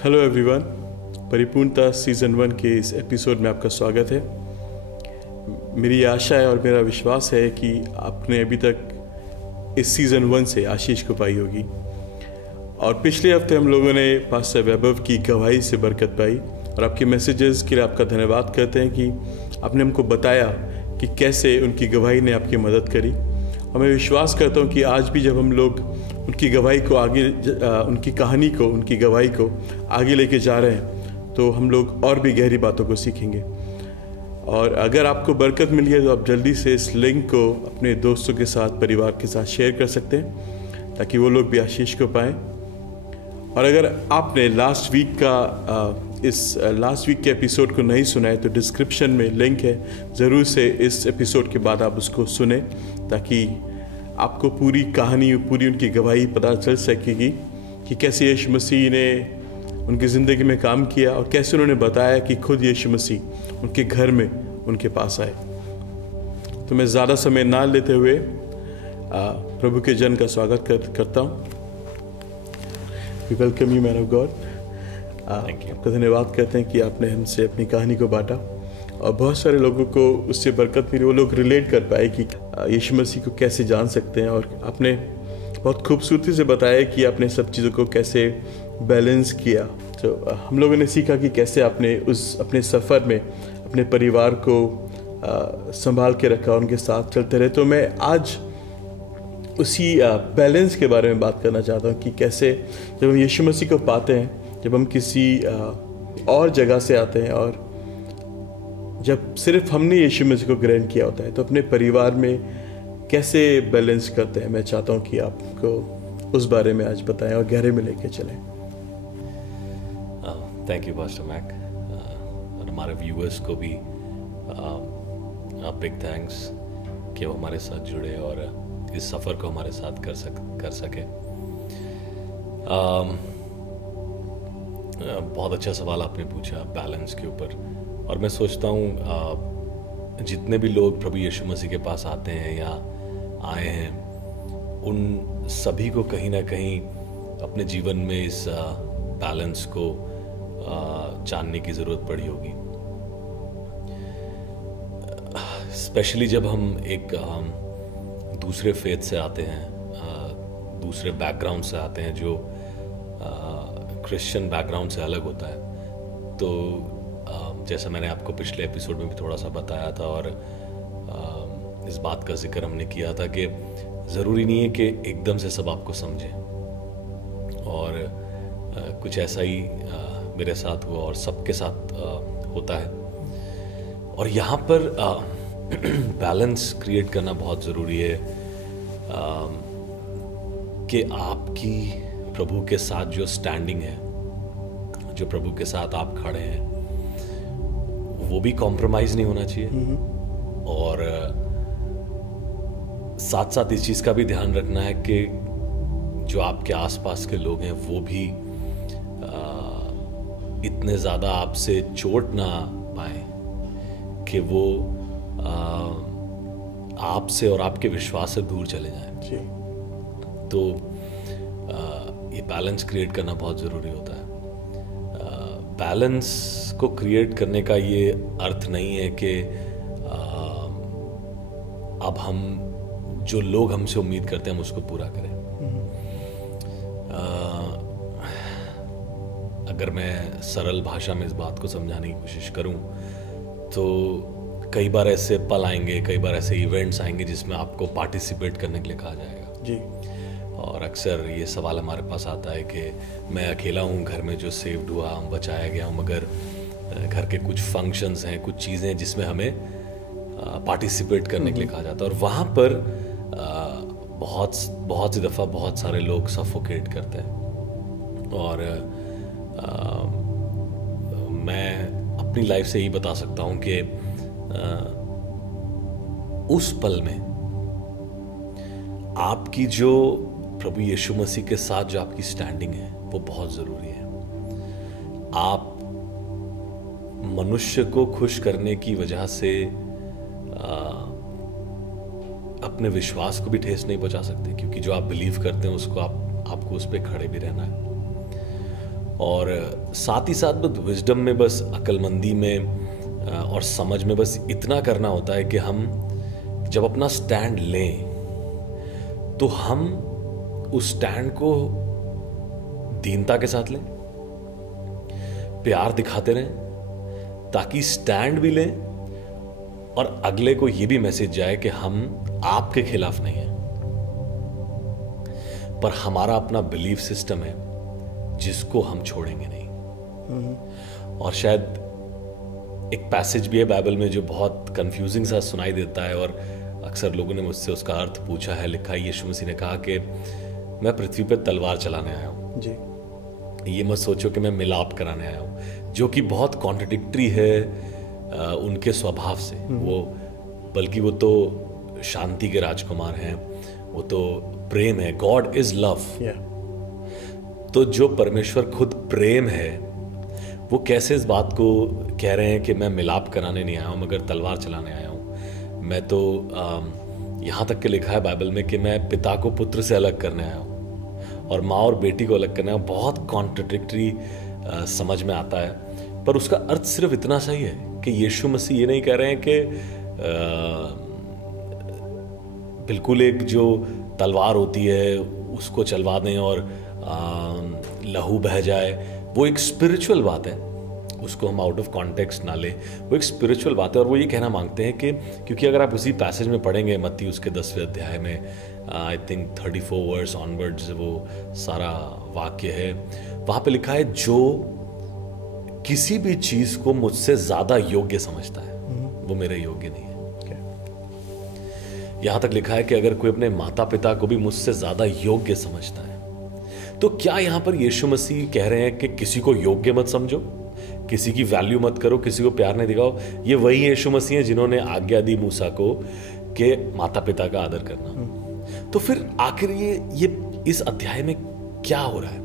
Hello everyone, परिपूर्णता season 1 के इस एपिसोड में आपका स्वागत है। मेरी आशा है और मेरा विश्वास है कि आपने अभी तक इस सीज़न 1 से आशीष को पाई होगी। और पिछले हफ्ते हम लोगों ने पास्टर वैभव की गवाही से बरकत पाई और आपके मैसेजेस के लिए आपका धन्यवाद करते हैं कि आपने हमको बताया कि कैसे उनकी गवाही ने आपकी मदद करी। और मैं विश्वास करता हूँ कि आज भी जब हम लोग उनकी गवाही को आगे उनकी कहानी को उनकी गवाही को आगे लेके जा रहे हैं तो हम लोग और भी गहरी बातों को सीखेंगे। और अगर आपको बरकत मिली है तो आप जल्दी से इस लिंक को अपने दोस्तों के साथ, परिवार के साथ शेयर कर सकते हैं ताकि वो लोग भी आशीष को पाएँ। और अगर आपने लास्ट वीक के एपिसोड को नहीं सुना है तो डिस्क्रिप्शन में लिंक है, ज़रूर से इस एपिसोड के बाद आप उसको सुने ताकि आपको पूरी कहानी, पूरी उनकी गवाही पता चल सकेगी कि कैसे यीशु मसीह ने उनकी ज़िंदगी में काम किया और कैसे उन्होंने बताया कि खुद यीशु मसीह उनके घर में उनके पास आए। तो मैं ज़्यादा समय ना लेते हुए प्रभु के जन का स्वागत करता हूँ। We welcome you, man of God. आपका धन्यवाद करते हैं कि आपने हमसे अपनी कहानी को बांटा और बहुत सारे लोगों को उससे बरकत मिली। वो लोग रिलेट कर पाए कि यीशु मसीह को कैसे जान सकते हैं। और आपने बहुत खूबसूरती से बताया कि आपने सब चीज़ों को कैसे बैलेंस किया। तो हम लोगों ने सीखा कि कैसे आपने अपने सफ़र में अपने परिवार को संभाल के रखा, उनके साथ चलते रहे। तो मैं आज उसी बैलेंस के बारे में बात करना चाहता हूँ कि कैसे जब हम यीशु मसीह को पाते हैं, जब हम किसी और जगह से आते हैं और जब सिर्फ हमने यीशु मसीह को ग्रहण किया होता है तो अपने परिवार में कैसे बैलेंस करते हैं। मैं चाहता हूँ कि आपको उस बारे में आज बताएं और गहरे में लेके चलें। Thank you pastor Mac. और हमारे व्यूअर्स को भी बिग थैंक्स कि वो हमारे साथ जुड़े और इस सफ़र को हमारे साथ कर सके। बहुत अच्छा सवाल आपने पूछा बैलेंस के ऊपर। और मैं सोचता हूँ जितने भी लोग प्रभु यीशु मसीह के पास आते हैं या आए हैं, उन सभी को कहीं ना कहीं अपने जीवन में इस बैलेंस को जानने की ज़रूरत पड़ी होगी। स्पेशली जब हम एक दूसरे फेथ से आते हैं, दूसरे बैकग्राउंड से आते हैं जो क्रिश्चियन बैकग्राउंड से अलग होता है। तो जैसा मैंने आपको पिछले एपिसोड में भी थोड़ा सा बताया था और इस बात का जिक्र हमने किया था कि ज़रूरी नहीं है कि एकदम से सब आपको समझें। और कुछ ऐसा ही मेरे साथ हुआ और सबके साथ होता है। और यहाँ पर बैलेंस क्रिएट करना बहुत ज़रूरी है कि आपकी प्रभु के साथ जो स्टैंडिंग है, जो प्रभु के साथ आप खड़े हैं, वो भी कॉम्प्रोमाइज़ नहीं होना चाहिए। और साथ साथ इस चीज़ का भी ध्यान रखना है कि जो आपके आसपास के लोग हैं वो भी इतने ज़्यादा आपसे चोट ना पाए कि वो आपसे और आपके विश्वास से दूर चले जाएं। तो ये बैलेंस क्रिएट करना बहुत ज़रूरी होता है। बैलेंस को क्रिएट करने का ये अर्थ नहीं है कि अब हम जो लोग हमसे उम्मीद करते हैं हम उसको पूरा करें। अगर मैं सरल भाषा में इस बात को समझाने की कोशिश करूं तो कई बार ऐसे पल आएंगे, कई बार ऐसे इवेंट्स आएंगे जिसमें आपको पार्टिसिपेट करने के लिए कहा जाएगा जी। और अक्सर ये सवाल हमारे पास आता है कि मैं अकेला हूँ घर में जो सेव्ड हुआ, हम बचाया गया हूँ, मगर घर के कुछ फंक्शंस हैं, कुछ चीज़ें हैं जिसमें हमें पार्टिसिपेट करने के लिए कहा जाता है। और वहाँ पर बहुत सी दफ़ा बहुत सारे लोग सफोकेट करते हैं। और मैं अपनी लाइफ से यही बता सकता हूँ कि उस पल में आपकी जो प्रभु यीशु मसीह के साथ जो आपकी स्टैंडिंग है वो बहुत ज़रूरी है। आप मनुष्य को खुश करने की वजह से अपने विश्वास को भी ठेस नहीं पहुंचा सकते, क्योंकि जो आप बिलीव करते हैं उसको आपको उस पर खड़े भी रहना है। और साथ ही साथ बस विजडम में, बस अक्लमंदी में और समझ में बस इतना करना होता है कि हम जब अपना स्टैंड लें तो हम उस स्टैंड को दीनता के साथ लें, प्यार दिखाते रहें, ताकि स्टैंड भी लें और अगले को यह भी मैसेज जाए कि हम आपके खिलाफ नहीं हैं, पर हमारा अपना बिलीफ सिस्टम है जिसको हम छोड़ेंगे नहीं। और शायद एक पैसेज भी है बाइबल में जो बहुत कंफ्यूजिंग सा सुनाई देता है और अक्सर लोगों ने मुझसे उसका अर्थ पूछा है। लिखा है, यीशु मसीह ने कहा कि मैं पृथ्वी पर तलवार चलाने आया हूं जी, ये मत सोचो कि मैं मिलाप कराने आया हूं, जो कि बहुत कॉन्ट्रडिक्टरी है उनके स्वभाव से। वो बल्कि वो तो शांति के राजकुमार हैं, वो तो प्रेम है, गॉड इज लव। तो जो परमेश्वर खुद प्रेम है, वो कैसे इस बात को कह रहे हैं कि मैं मिलाप कराने नहीं आया हूं मगर तलवार चलाने आया हूं। मैं तो यहां तक के लिखा है बाइबल में कि मैं पिता को पुत्र से अलग करने आया हूं और माँ और बेटी को अलग करने आया हूं। बहुत कॉन्ट्रडिक्टरी समझ में आता है, पर उसका अर्थ सिर्फ इतना सही है कि यीशु मसीह ये नहीं कह रहे हैं कि बिल्कुल एक जो तलवार होती है उसको चलवा दें और लहू बह जाए। वो एक स्पिरिचुअल बात है, उसको हम आउट ऑफ कॉन्टेक्स्ट ना ले। वो एक स्पिरिचुअल बात है और वो ये कहना मांगते हैं कि क्योंकि अगर आप उसी पैसेज में पढ़ेंगे मत्ती उसके 10वें अध्याय में, आई थिंक 34 वर्स ऑनवर्ड्स वो सारा वाक्य है, वहां पे लिखा है जो किसी भी चीज को मुझसे ज्यादा योग्य समझता है वो मेरे योग्य नहीं है। यहां तक लिखा है कि अगर कोई अपने माता पिता को भी मुझसे ज्यादा योग्य समझता है, तो क्या यहां पर यीशु मसीह कह रहे हैं कि किसी को योग्य मत समझो, किसी की वैल्यू मत करो, किसी को प्यार नहीं दिखाओ? ये वही यीशु मसीह है जिन्होंने आज्ञा दी मूसा को कि माता पिता का आदर करना। तो फिर आखिर ये इस अध्याय में क्या हो रहा है?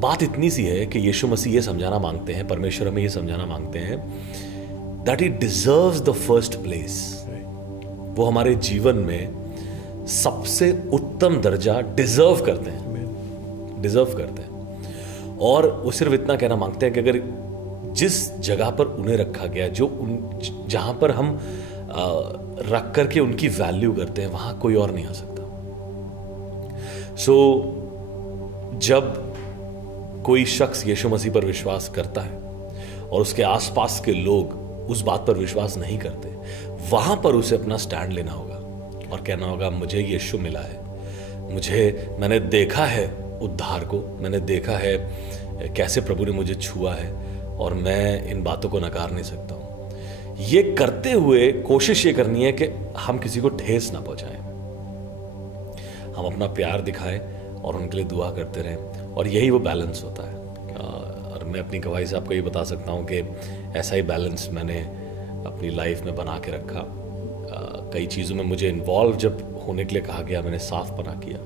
बात इतनी सी है कि यीशु मसीह ये समझाना मांगते हैं, परमेश्वर हमें ये समझाना मांगते हैं that he deserves the first place. वो हमारे जीवन में सबसे उत्तम दर्जा डिजर्व करते हैं। और वो सिर्फ इतना कहना मांगते हैं कि अगर जिस जगह पर उन्हें रखा गया, जहां पर हम रख करके उनकी वैल्यू करते हैं, वहां कोई और नहीं आ सकता। जब कोई शख्स यीशु मसीह पर विश्वास करता है और उसके आसपास के लोग उस बात पर विश्वास नहीं करते, वहां पर उसे अपना स्टैंड लेना होगा और कहना होगा मुझे यीशु मिला है, मैंने देखा है उद्धार को, मैंने देखा है कैसे प्रभु ने मुझे छुआ है और मैं इन बातों को नकार नहीं सकता हूं। ये करते हुए कोशिश ये करनी है कि हम किसी को ठेस ना पहुंचाएं, हम अपना प्यार दिखाएं और उनके लिए दुआ करते रहें, और यही वो बैलेंस होता है। और मैं अपनी गवाही से आपको ये बता सकता हूं कि ऐसा ही बैलेंस मैंने अपनी लाइफ में बना के रखा। कई चीज़ों में मुझे इन्वॉल्व जब होने के लिए कहा गया, मैंने साफ मना किया,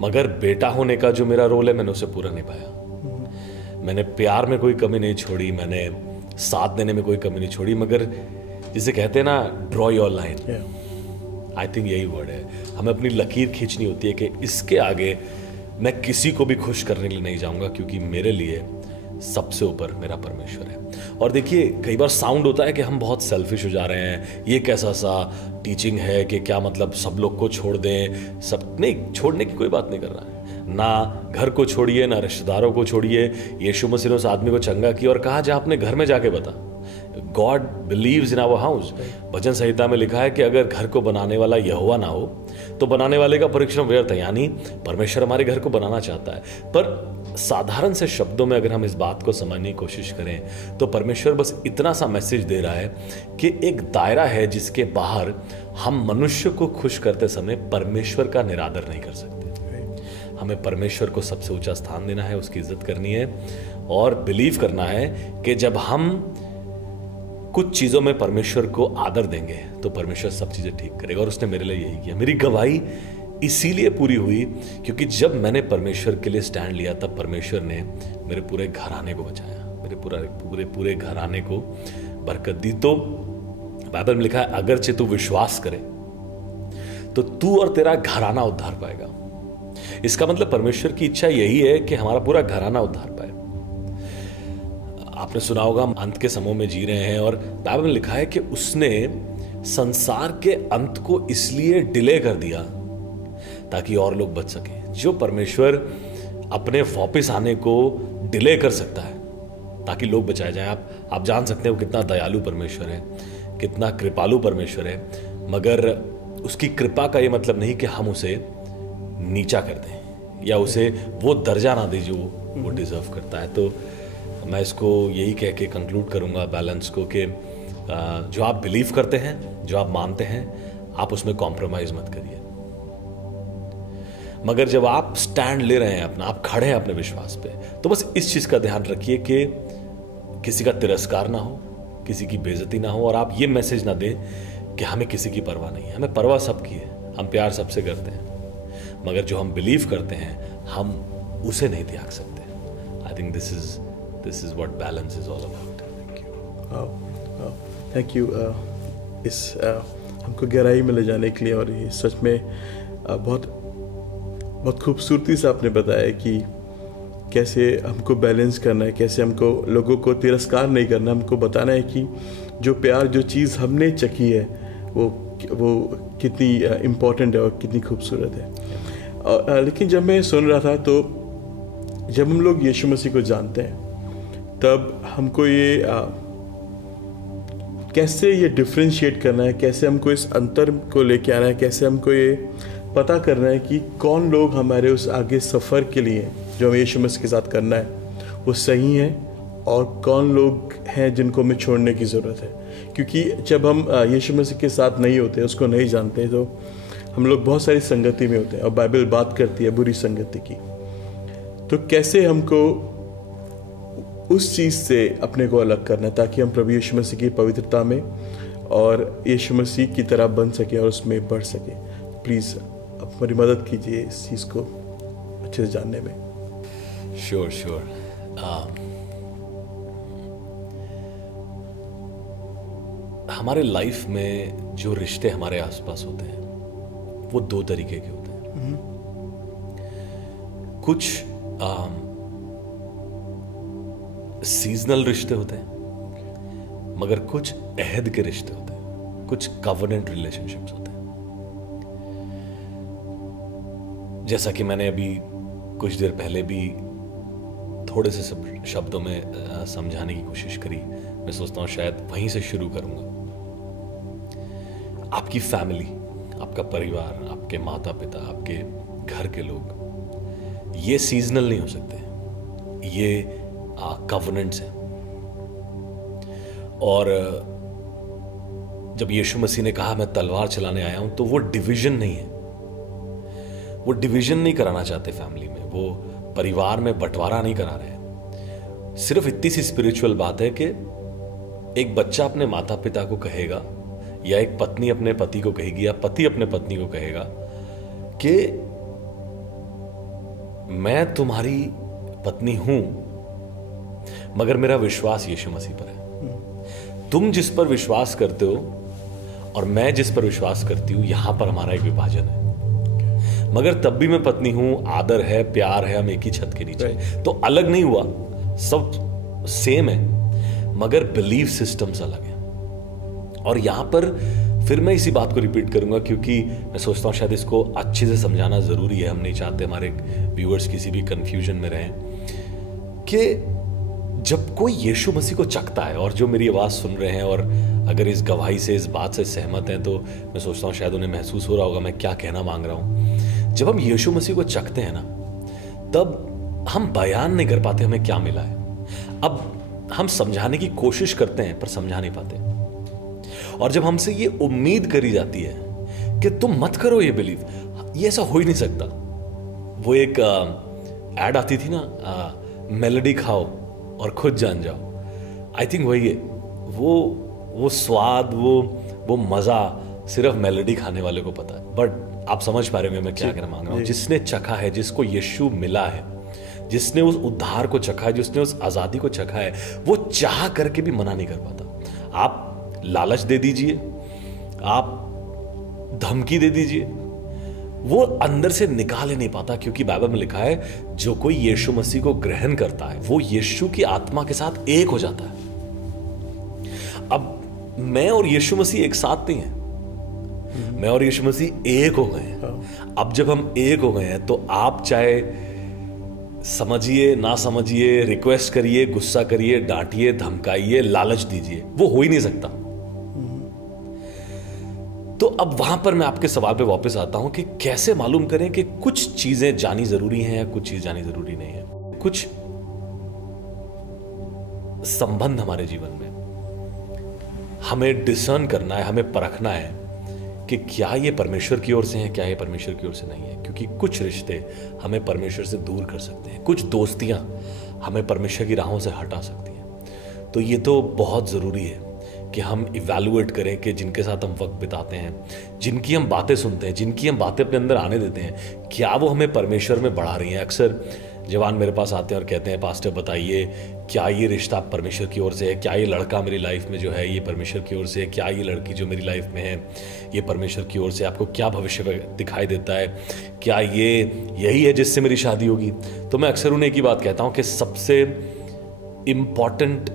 मगर बेटा होने का जो मेरा रोल है मैंने उसे पूरा निभाया। मैंने प्यार में कोई कमी नहीं छोड़ी, मैंने साथ देने में कोई कमी नहीं छोड़ी, मगर जिसे कहते हैं ना draw your line, I think यही वर्ड है। हमें अपनी लकीर खींचनी होती है कि इसके आगे मैं किसी को भी खुश करने के लिए नहीं जाऊंगा, क्योंकि मेरे लिए सबसे ऊपर मेरा परमेश्वर है। और देखिए, कई बार साउंड होता है कि हम बहुत सेल्फिश हो जा रहे हैं, ये कैसा सा टीचिंग है कि क्या मतलब सब लोग को छोड़ दें। सब नहीं, छोड़ने की कोई बात नहीं कर रहा है, ना घर को छोड़िए ना रिश्तेदारों को छोड़िए। यीशु मसीह ने उस आदमी को चंगा किया और कहा जा अपने घर में जाके बता, God believes in our house. भजन संहिता में लिखा है कि अगर घर को बनाने वाला यहोवा ना हो तो बनाने वाले का परिश्रम व्यर्थ है। यानी परमेश्वर हमारे घर को बनाना चाहता है, पर साधारण से शब्दों में अगर हम इस बात को समझने की कोशिश करें तो परमेश्वर बस इतना सा मैसेज दे रहा है कि एक दायरा है जिसके बाहर हम मनुष्य को खुश करते समय परमेश्वर का निरादर नहीं कर सकते। हमें परमेश्वर को सबसे ऊंचा स्थान देना है, उसकी इज्जत करनी है और बिलीव करना है कि जब हम कुछ चीजों में परमेश्वर को आदर देंगे तो परमेश्वर सब चीजें ठीक करेगा। और उसने मेरे लिए यही किया। मेरी गवाही इसीलिए पूरी हुई क्योंकि जब मैंने परमेश्वर के लिए स्टैंड लिया तब परमेश्वर ने मेरे पूरे घराने को बचाया, मेरे पूरे घराने को बरकत दी। तो बाइबल में लिखा है अगरचे तू विश्वास करे तो तू और तेरा घराना उद्धार पाएगा। इसका मतलब परमेश्वर की इच्छा यही है कि हमारा पूरा घराना उद्धार पाए। आपने सुना होगा हम अंत के समय में जी रहे हैं, और बाइबल में लिखा है कि उसने संसार के अंत को इसलिए डिले कर दिया ताकि और लोग बच सके। जो परमेश्वर अपने वापस आने को डिले कर सकता है ताकि लोग बचाए जाएं, आप जान सकते हो कितना दयालु परमेश्वर है, कितना कृपालु परमेश्वर है। मगर उसकी कृपा का ये मतलब नहीं कि हम उसे नीचा कर दें या उसे वो दर्जा ना दें जो वो डिजर्व करता है। तो मैं इसको यही कह के कंक्लूड करूंगा बैलेंस को कि जो आप बिलीव करते हैं, जो आप मानते हैं, आप उसमें कॉम्प्रोमाइज मत करिए। मगर जब आप स्टैंड ले रहे हैं अपना, आप खड़े हैं अपने विश्वास पे, तो बस इस चीज का ध्यान रखिए कि किसी का तिरस्कार ना हो, किसी की बेइज्जती ना हो, और आप ये मैसेज ना दें कि हमें किसी की परवाह नहीं है। हमें परवाह सबकी है, हम प्यार सबसे करते हैं, मगर जो हम बिलीव करते हैं हम उसे नहीं त्याग सकते। I think this is what balance is all about. Thank you इस हमको गहराई में ले जाने के लिए, और ये सच में बहुत खूबसूरती से आपने बताया कि कैसे हमको बैलेंस करना है, कैसे हमको लोगों को तिरस्कार नहीं करना, हमको बताना है कि जो प्यार, जो चीज़ हमने चखी है वो कितनी इम्पोर्टेंट है और कितनी खूबसूरत है। लेकिन जब मैं सुन रहा था, तो जब हम लोग यीशु मसीह को जानते हैं तब हमको ये कैसे ये डिफ्रेंशिएट करना है, कैसे हमको इस अंतर को लेके आना है, कैसे हमको ये पता करना है कि कौन लोग हमारे उस आगे सफ़र के लिए जो हमें यीशु मसीह के साथ करना है वो सही है, और कौन लोग हैं जिनको हमें छोड़ने की ज़रूरत है। क्योंकि जब हम यीशु मसीह के साथ नहीं होते, उसको नहीं जानते, तो हम लोग बहुत सारी संगति में होते हैं, और बाइबल बात करती है बुरी संगति की। तो कैसे हमको उस चीज़ से अपने को अलग करना है ताकि हम प्रभु यीशु मसीह की पवित्रता में और यीशु मसीह की तरह बन सके और उसमें बढ़ सके। प्लीज़ आप हमारी मदद कीजिए इस चीज़ को अच्छे से जानने में। श्योर। हमारे लाइफ में जो रिश्ते हमारे आसपास होते हैं वो दो तरीके के होते हैं। कुछ सीजनल रिश्ते होते हैं, मगर कुछ अहद के रिश्ते होते हैं, कुछ कवर्नेंट रिलेशनशिप्स होते हैं। जैसा कि मैंने अभी कुछ देर पहले भी थोड़े से शब्दों में समझाने की कोशिश करी, मैं सोचता हूं शायद वहीं से शुरू करूंगा। आपकी फैमिली, आपका परिवार, आपके माता पिता, आपके घर के लोग, ये सीजनल नहीं हो सकते, ये कवनेंट्स हैं। और जब यीशु मसीह ने कहा मैं तलवार चलाने आया हूं, तो वो डिवीजन नहीं है, वो डिवीजन नहीं कराना चाहते फैमिली में, वो परिवार में बंटवारा नहीं करा रहे। सिर्फ इतनी सी स्पिरिचुअल बात है कि एक बच्चा अपने माता पिता को कहेगा, या एक पत्नी अपने पति को कहेगी, या पति अपने पत्नी को कहेगा कि मैं तुम्हारी पत्नी हूं, मगर मेरा विश्वास यीशु मसीह पर है। तुम जिस पर विश्वास करते हो और मैं जिस पर विश्वास करती हूं, यहां पर हमारा एक विभाजन है। मगर तब भी मैं पत्नी हूं, आदर है, प्यार है, हम एक ही छत के नीचे, तो अलग नहीं हुआ, सब सेम है, मगर बिलीफ सिस्टम्स अलग है। और यहां पर फिर मैं इसी बात को रिपीट करूंगा, क्योंकि मैं सोचता हूं शायद इसको अच्छे से समझाना जरूरी है। हम नहीं चाहते हमारे व्यूअर्स किसी भी कंफ्यूजन में रहें कि जब कोई यीशु मसीह को चखता है, और जो मेरी आवाज सुन रहे हैं और अगर इस गवाही से, इस बात से सहमत हैं, तो मैं सोचता हूं शायद उन्हें महसूस हो रहा होगा मैं क्या कहना मांग रहा हूं। जब हम यीशु मसीह को चखते हैं ना, तब हम बयान नहीं कर पाते हमें क्या मिला है। अब हम समझाने की कोशिश करते हैं पर समझा नहीं पाते। और जब हमसे ये उम्मीद करी जाती है कि तुम मत करो ये बिलीव, ये ऐसा हो ही नहीं सकता। वो एक एड आती थी ना, मेलोडी खाओ और खुद जान जाओ। आई थिंक वही है, वो स्वाद, वो मजा सिर्फ मेलोडी खाने वाले को पता है। बट आप समझ पा रहे हो मैं क्या कहना मांग रहा हूं। जिसने चखा है, जिसको यीशु मिला है, जिसने उस उद्धार को चखा है, जिसने उस आजादी को चखा है, वो चाह करके भी मना नहीं कर पाता। आप लालच दे दीजिए, आप धमकी दे दीजिए, वो अंदर से निकाल ही नहीं पाता, क्योंकि बाइबल में लिखा है जो कोई यीशु मसीह को ग्रहण करता है वो यीशु की आत्मा के साथ एक हो जाता है। अब मैं और यीशु मसीह एक साथ नहीं है, मैं और यीशु मसीह एक हो गए हैं। अब जब हम एक हो गए हैं तो आप चाहे समझिए ना समझिए, रिक्वेस्ट करिए, गुस्सा करिए, डांटिए, धमकाइए, लालच दीजिए, वो हो ही नहीं सकता। तो अब वहां पर मैं आपके सवाल पे वापस आता हूं कि कैसे मालूम करें कि कुछ चीजें जानी जरूरी हैं या कुछ चीज जानी जरूरी नहीं है। कुछ संबंध हमारे जीवन में हमें डिसर्न करना है, हमें परखना है कि क्या ये परमेश्वर की ओर से है, क्या ये परमेश्वर की ओर से नहीं है। क्योंकि कुछ रिश्ते हमें परमेश्वर से दूर कर सकते हैं, कुछ दोस्तियां हमें परमेश्वर की राहों से हटा सकती हैं। तो ये तो बहुत ज़रूरी है कि हम इवैल्यूएट करें कि जिनके साथ हम वक्त बिताते हैं, जिनकी हम बातें सुनते हैं, जिनकी हम बातें अपने अंदर आने देते हैं, क्या वो हमें परमेश्वर में बढ़ा रही हैं। अक्सर जवान मेरे पास आते हैं और कहते हैं पास्टर बताइए क्या ये रिश्ता परमेश्वर की ओर से है, क्या ये लड़का मेरी लाइफ में जो है ये परमेश्वर की ओर से है, क्या ये लड़की जो मेरी लाइफ में है ये परमेश्वर की ओर से, आपको क्या भविष्य दिखाई देता है, क्या ये यही है जिससे मेरी शादी होगी। तो मैं अक्सर उन्हें एक ही बात कहता हूँ कि सबसे इम्पॉर्टेंट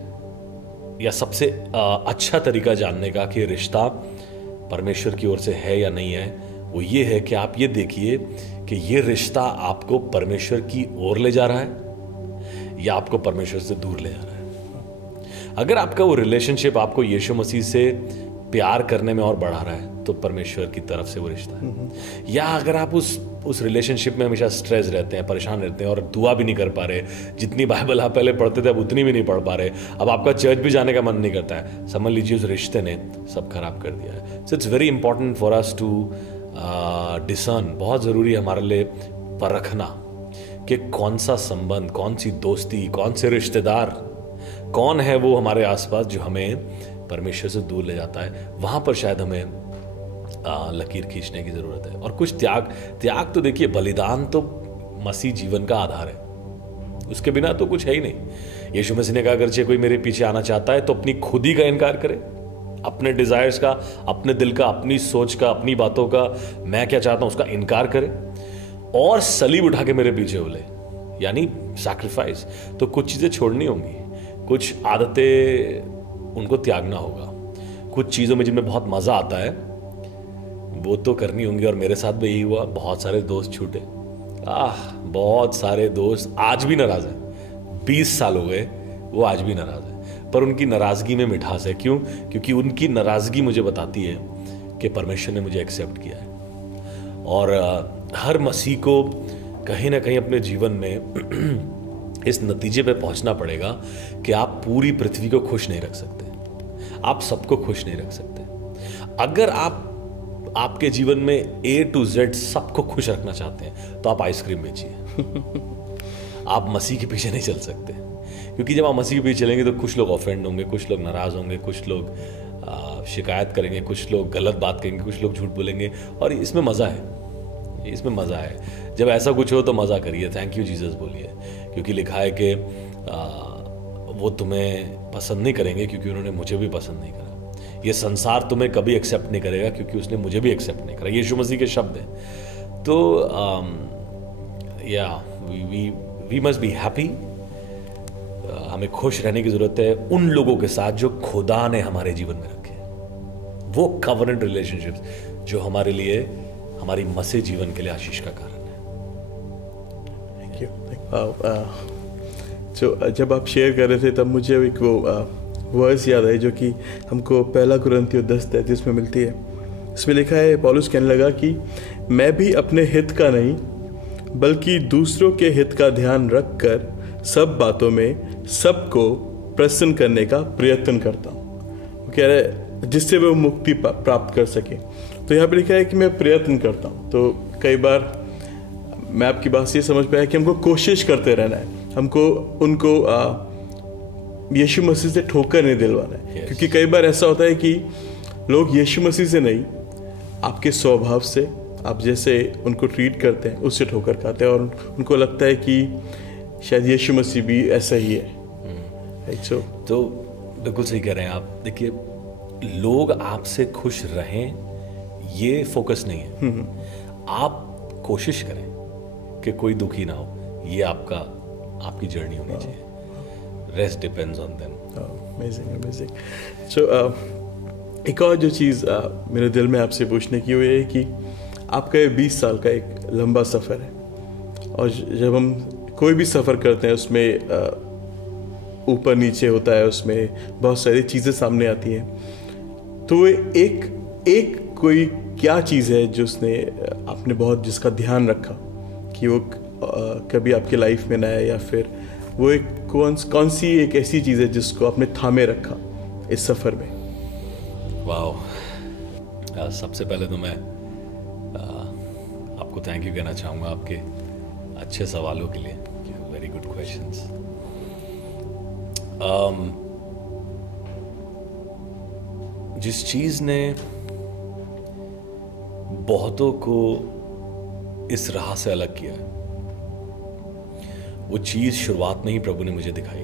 या सबसे अच्छा तरीका जानने का कि रिश्ता परमेश्वर की ओर से है या नहीं है, वो ये है कि आप ये देखिए कि ये रिश्ता आपको परमेश्वर की ओर ले जा रहा है या आपको परमेश्वर से दूर ले जा रहा है। अगर आपका वो रिलेशनशिप आपको यीशु मसीह से प्यार करने में और बढ़ा रहा है तो परमेश्वर की तरफ से वो रिश्ता है। या अगर आप उस रिलेशनशिप में हमेशा स्ट्रेस रहते हैं, परेशान रहते हैं और दुआ भी नहीं कर पा रहे, जितनी बाइबल आप पहले पढ़ते थे अब उतनी भी नहीं पढ़ पा रहे, अब आपका चर्च भी जाने का मन नहीं करता है, समझ लीजिए उस रिश्ते ने सब खराब कर दिया है। So it's very important for us to discern, बहुत ज़रूरी है हमारे लिए परखना कि कौन सा संबंध, कौन सी दोस्ती, कौन से रिश्तेदार, कौन है वो हमारे आसपास जो हमें परमेश्वर से दूर ले जाता है। वहाँ पर शायद हमें लकीर खींचने की ज़रूरत है। और कुछ त्याग तो देखिए, बलिदान तो मसीह जीवन का आधार है, उसके बिना तो कुछ है ही नहीं। यीशु मसीह ने कहा अगर कोई मेरे पीछे आना चाहता है तो अपनी खुद ही का इनकार करे, अपने डिजायर्स का, अपने दिल का, अपनी सोच का, अपनी बातों का, मैं क्या चाहता हूं उसका इनकार करे और सलीब उठा के मेरे पीछे बोले, यानी सैक्रिफाइस। तो कुछ चीजें छोड़नी होंगी, कुछ आदतें उनको त्यागना होगा, कुछ चीजों में जिनमें बहुत मजा आता है वो तो करनी होंगी। और मेरे साथ भी यही हुआ, बहुत सारे दोस्त छूटे, बहुत सारे दोस्त आज भी नाराज हैं, 20 साल हो गए वो आज भी नाराज है, पर उनकी नाराजगी में मिठास है। क्यों? क्योंकि उनकी नाराजगी मुझे बताती है कि परमेश्वर ने मुझे एक्सेप्ट किया है। और हर मसीह को कहीं ना कहीं अपने जीवन में इस नतीजे पे पहुंचना पड़ेगा कि आप पूरी पृथ्वी को खुश नहीं रख सकते, आप सबको खुश नहीं रख सकते। अगर आप आपके जीवन में A to Z सबको खुश रखना चाहते हैं तो आप आइसक्रीम बेचिए आप मसीह के पीछे नहीं चल सकते, क्योंकि जब आप मसीह के पीछे चलेंगे तो कुछ लोग ऑफेंड होंगे, कुछ लोग नाराज होंगे, कुछ लोग शिकायत करेंगे, कुछ लोग गलत बात करेंगे, कुछ लोग झूठ बोलेंगे। और इसमें मज़ा है, इसमें मज़ा है। जब ऐसा कुछ हो तो मज़ा करिए, थैंक यू जीसस बोलिए, क्योंकि लिखा है कि वो तुम्हें पसंद नहीं करेंगे क्योंकि उन्होंने मुझे भी पसंद नहीं करा। ये संसार तुम्हें कभी एक्सेप्ट नहीं करेगा क्योंकि उसने मुझे भी एक्सेप्ट नहीं करा। यीशु मसीह के शब्द हैं। तो या वी मस्ट बी हैप्पी। हमें खुश रहने की जरूरत है उन लोगों के साथ जो खुदा ने हमारे जीवन में रखे, वो कवनेंट रिलेशनशिप्स जो हमारे लिए, हमारी मसीह जीवन के लिए आशीष का कारण है। Thank you. जब आप शेयर कर रहे थे तब मुझे एक वो वर्स याद आई जो कि हमको पहला कुरिन्थियों 10:33 में मिलती है। इसमें लिखा है, पौलुस कहने लगा कि मैं भी अपने हित का नहीं बल्कि दूसरों के हित का ध्यान रखकर सब बातों में सबको प्रसन्न करने का प्रयत्न करता हूँ। वो कह रहे जिससे वो मुक्ति प्राप्त कर सके। तो यहाँ पे लिखा है कि मैं प्रयत्न करता हूँ। तो कई बार मैं आपकी बात से समझ पाया कि हमको कोशिश करते रहना है, हमको उनको यीशु मसीह से ठोकर नहीं दिलवाना है। क्योंकि कई बार ऐसा होता है कि लोग यीशु मसीह से नहीं, आपके स्वभाव से, आप जैसे उनको ट्रीट करते हैं उससे ठोकर खाते हैं और उनको लगता है कि शायद यीशु मसीह भी ऐसा ही है। तो बिल्कुल सही कह रहे हैं आप। देखिए, लोग आपसे खुश रहें ये फोकस नहीं है, आप कोशिश करें कि कोई दुखी ना हो। ये आपकी जर्नी होनी चाहिए। Rest depends on them. Amazing. So एक और जो चीज़ मेरे दिल में आपसे पूछने की वो ये है कि आपका ये 20 साल का एक लंबा सफ़र है, और जब हम कोई भी सफ़र करते हैं उसमें ऊपर नीचे होता है, उसमें बहुत सारी चीज़ें सामने आती हैं। तो एक कोई क्या चीज़ है जो आपने बहुत जिसका ध्यान रखा कि वो कभी आपके लाइफ में ना आए, या फिर वो एक कौन सी एक ऐसी चीज़ है जिसको आपने थामे रखा इस सफ़र में? वाह, सबसे पहले तो मैं आपको थैंक यू कहना चाहूँगा आपके अच्छे सवालों के लिए। Very good questions. जिस चीज़ ने बहुतों को इस राह से अलग किया है, वो चीज़ शुरुआत में ही प्रभु ने मुझे दिखाई,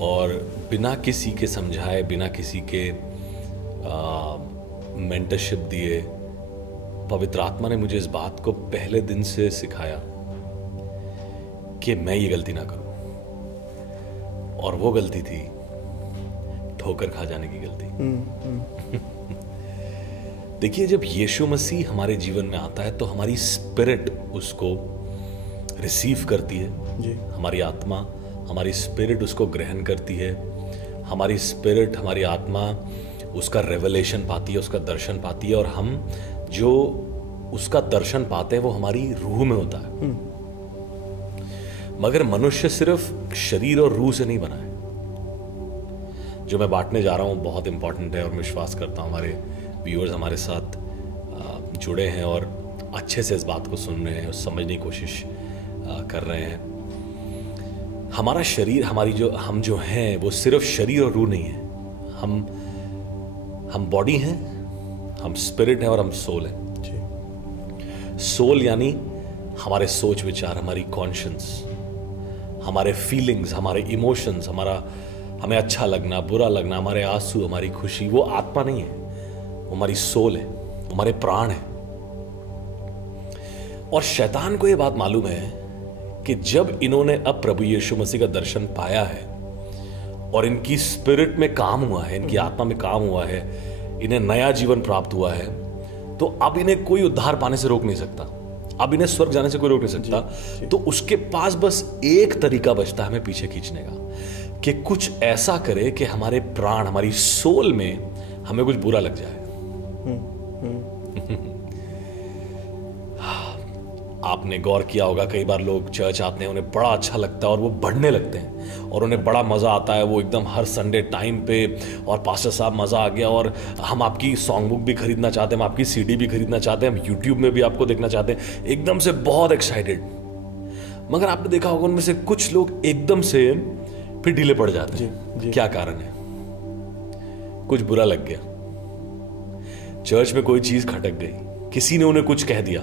और बिना किसी के समझाए, बिना किसी के मेंटरशिप दिए, पवित्र आत्मा ने मुझे इस बात को पहले दिन से सिखाया कि मैं ये गलती ना करूं। और वो गलती थी ठोकर खा जाने की गलती। देखिए, जब यीशु मसीह हमारे जीवन में आता है तो हमारी स्पिरिट उसको रिसीव करती है जी। हमारी आत्मा, हमारी स्पिरिट उसको ग्रहण करती है। हमारी स्पिरिट, हमारी आत्मा उसका रेवलेशन पाती है, उसका दर्शन पाती है, और हम जो उसका दर्शन पाते हैं वो हमारी रूह में होता है। मगर मनुष्य सिर्फ शरीर और रूह से नहीं बना है। जो मैं बांटने जा रहा हूं बहुत इंपॉर्टेंट है, और विश्वास करता हूं हमारे व्यूअर्स हमारे साथ जुड़े हैं और अच्छे से इस बात को सुन रहे हैं और समझने की कोशिश कर रहे हैं। हमारा शरीर, हम जो हैं वो सिर्फ शरीर और रूह नहीं है। हम बॉडी हैं, हम स्पिरिट हैं, और हम सोल हैं। सोल यानी हमारे सोच विचार, हमारी कॉन्शियंस, हमारे फीलिंग्स, हमारे इमोशंस, हमें अच्छा लगना, बुरा लगना, हमारे आंसू, हमारी खुशी, वो आत्मा नहीं है, वो हमारी सोल है, हमारे प्राण है। और शैतान को यह बात मालूम है कि जब इन्होंने अब प्रभु यीशु मसीह का दर्शन पाया है और इनकी स्पिरिट में काम हुआ है, इनकी आत्मा में काम हुआ है, इन्हें नया जीवन प्राप्त हुआ है, तो अब इन्हें कोई उद्धार पाने से रोक नहीं सकता, अब इन्हें स्वर्ग जाने से कोई रोक नहीं सकता। जी। तो उसके पास बस एक तरीका बचता है हमें पीछे खींचने का, कि कुछ ऐसा करे कि हमारे प्राण, हमारी सोल में हमें कुछ बुरा लग जाए। आपने गौर किया होगा, कई बार लोग चर्च आते हैं, उन्हें बड़ा अच्छा लगता है और वो बढ़ने लगते हैं और उन्हें बड़ा मज़ा आता है, वो एकदम हर संडे टाइम पे, और पास्टर साहब मज़ा आ गया, और हम आपकी सॉन्ग बुक भी खरीदना चाहते हैं, हम आपकी सीडी भी खरीदना चाहते हैं, हम यूट्यूब में भी आपको देखना चाहते हैं, एकदम से बहुत एक्साइटेड। मगर आपने देखा होगा उनमें से कुछ लोग एकदम से फिर ढीले पड़ जाते हैं। क्या कारण है? कुछ बुरा लग गया, चर्च में कोई चीज़ खटक गई, किसी ने उन्हें कुछ कह दिया,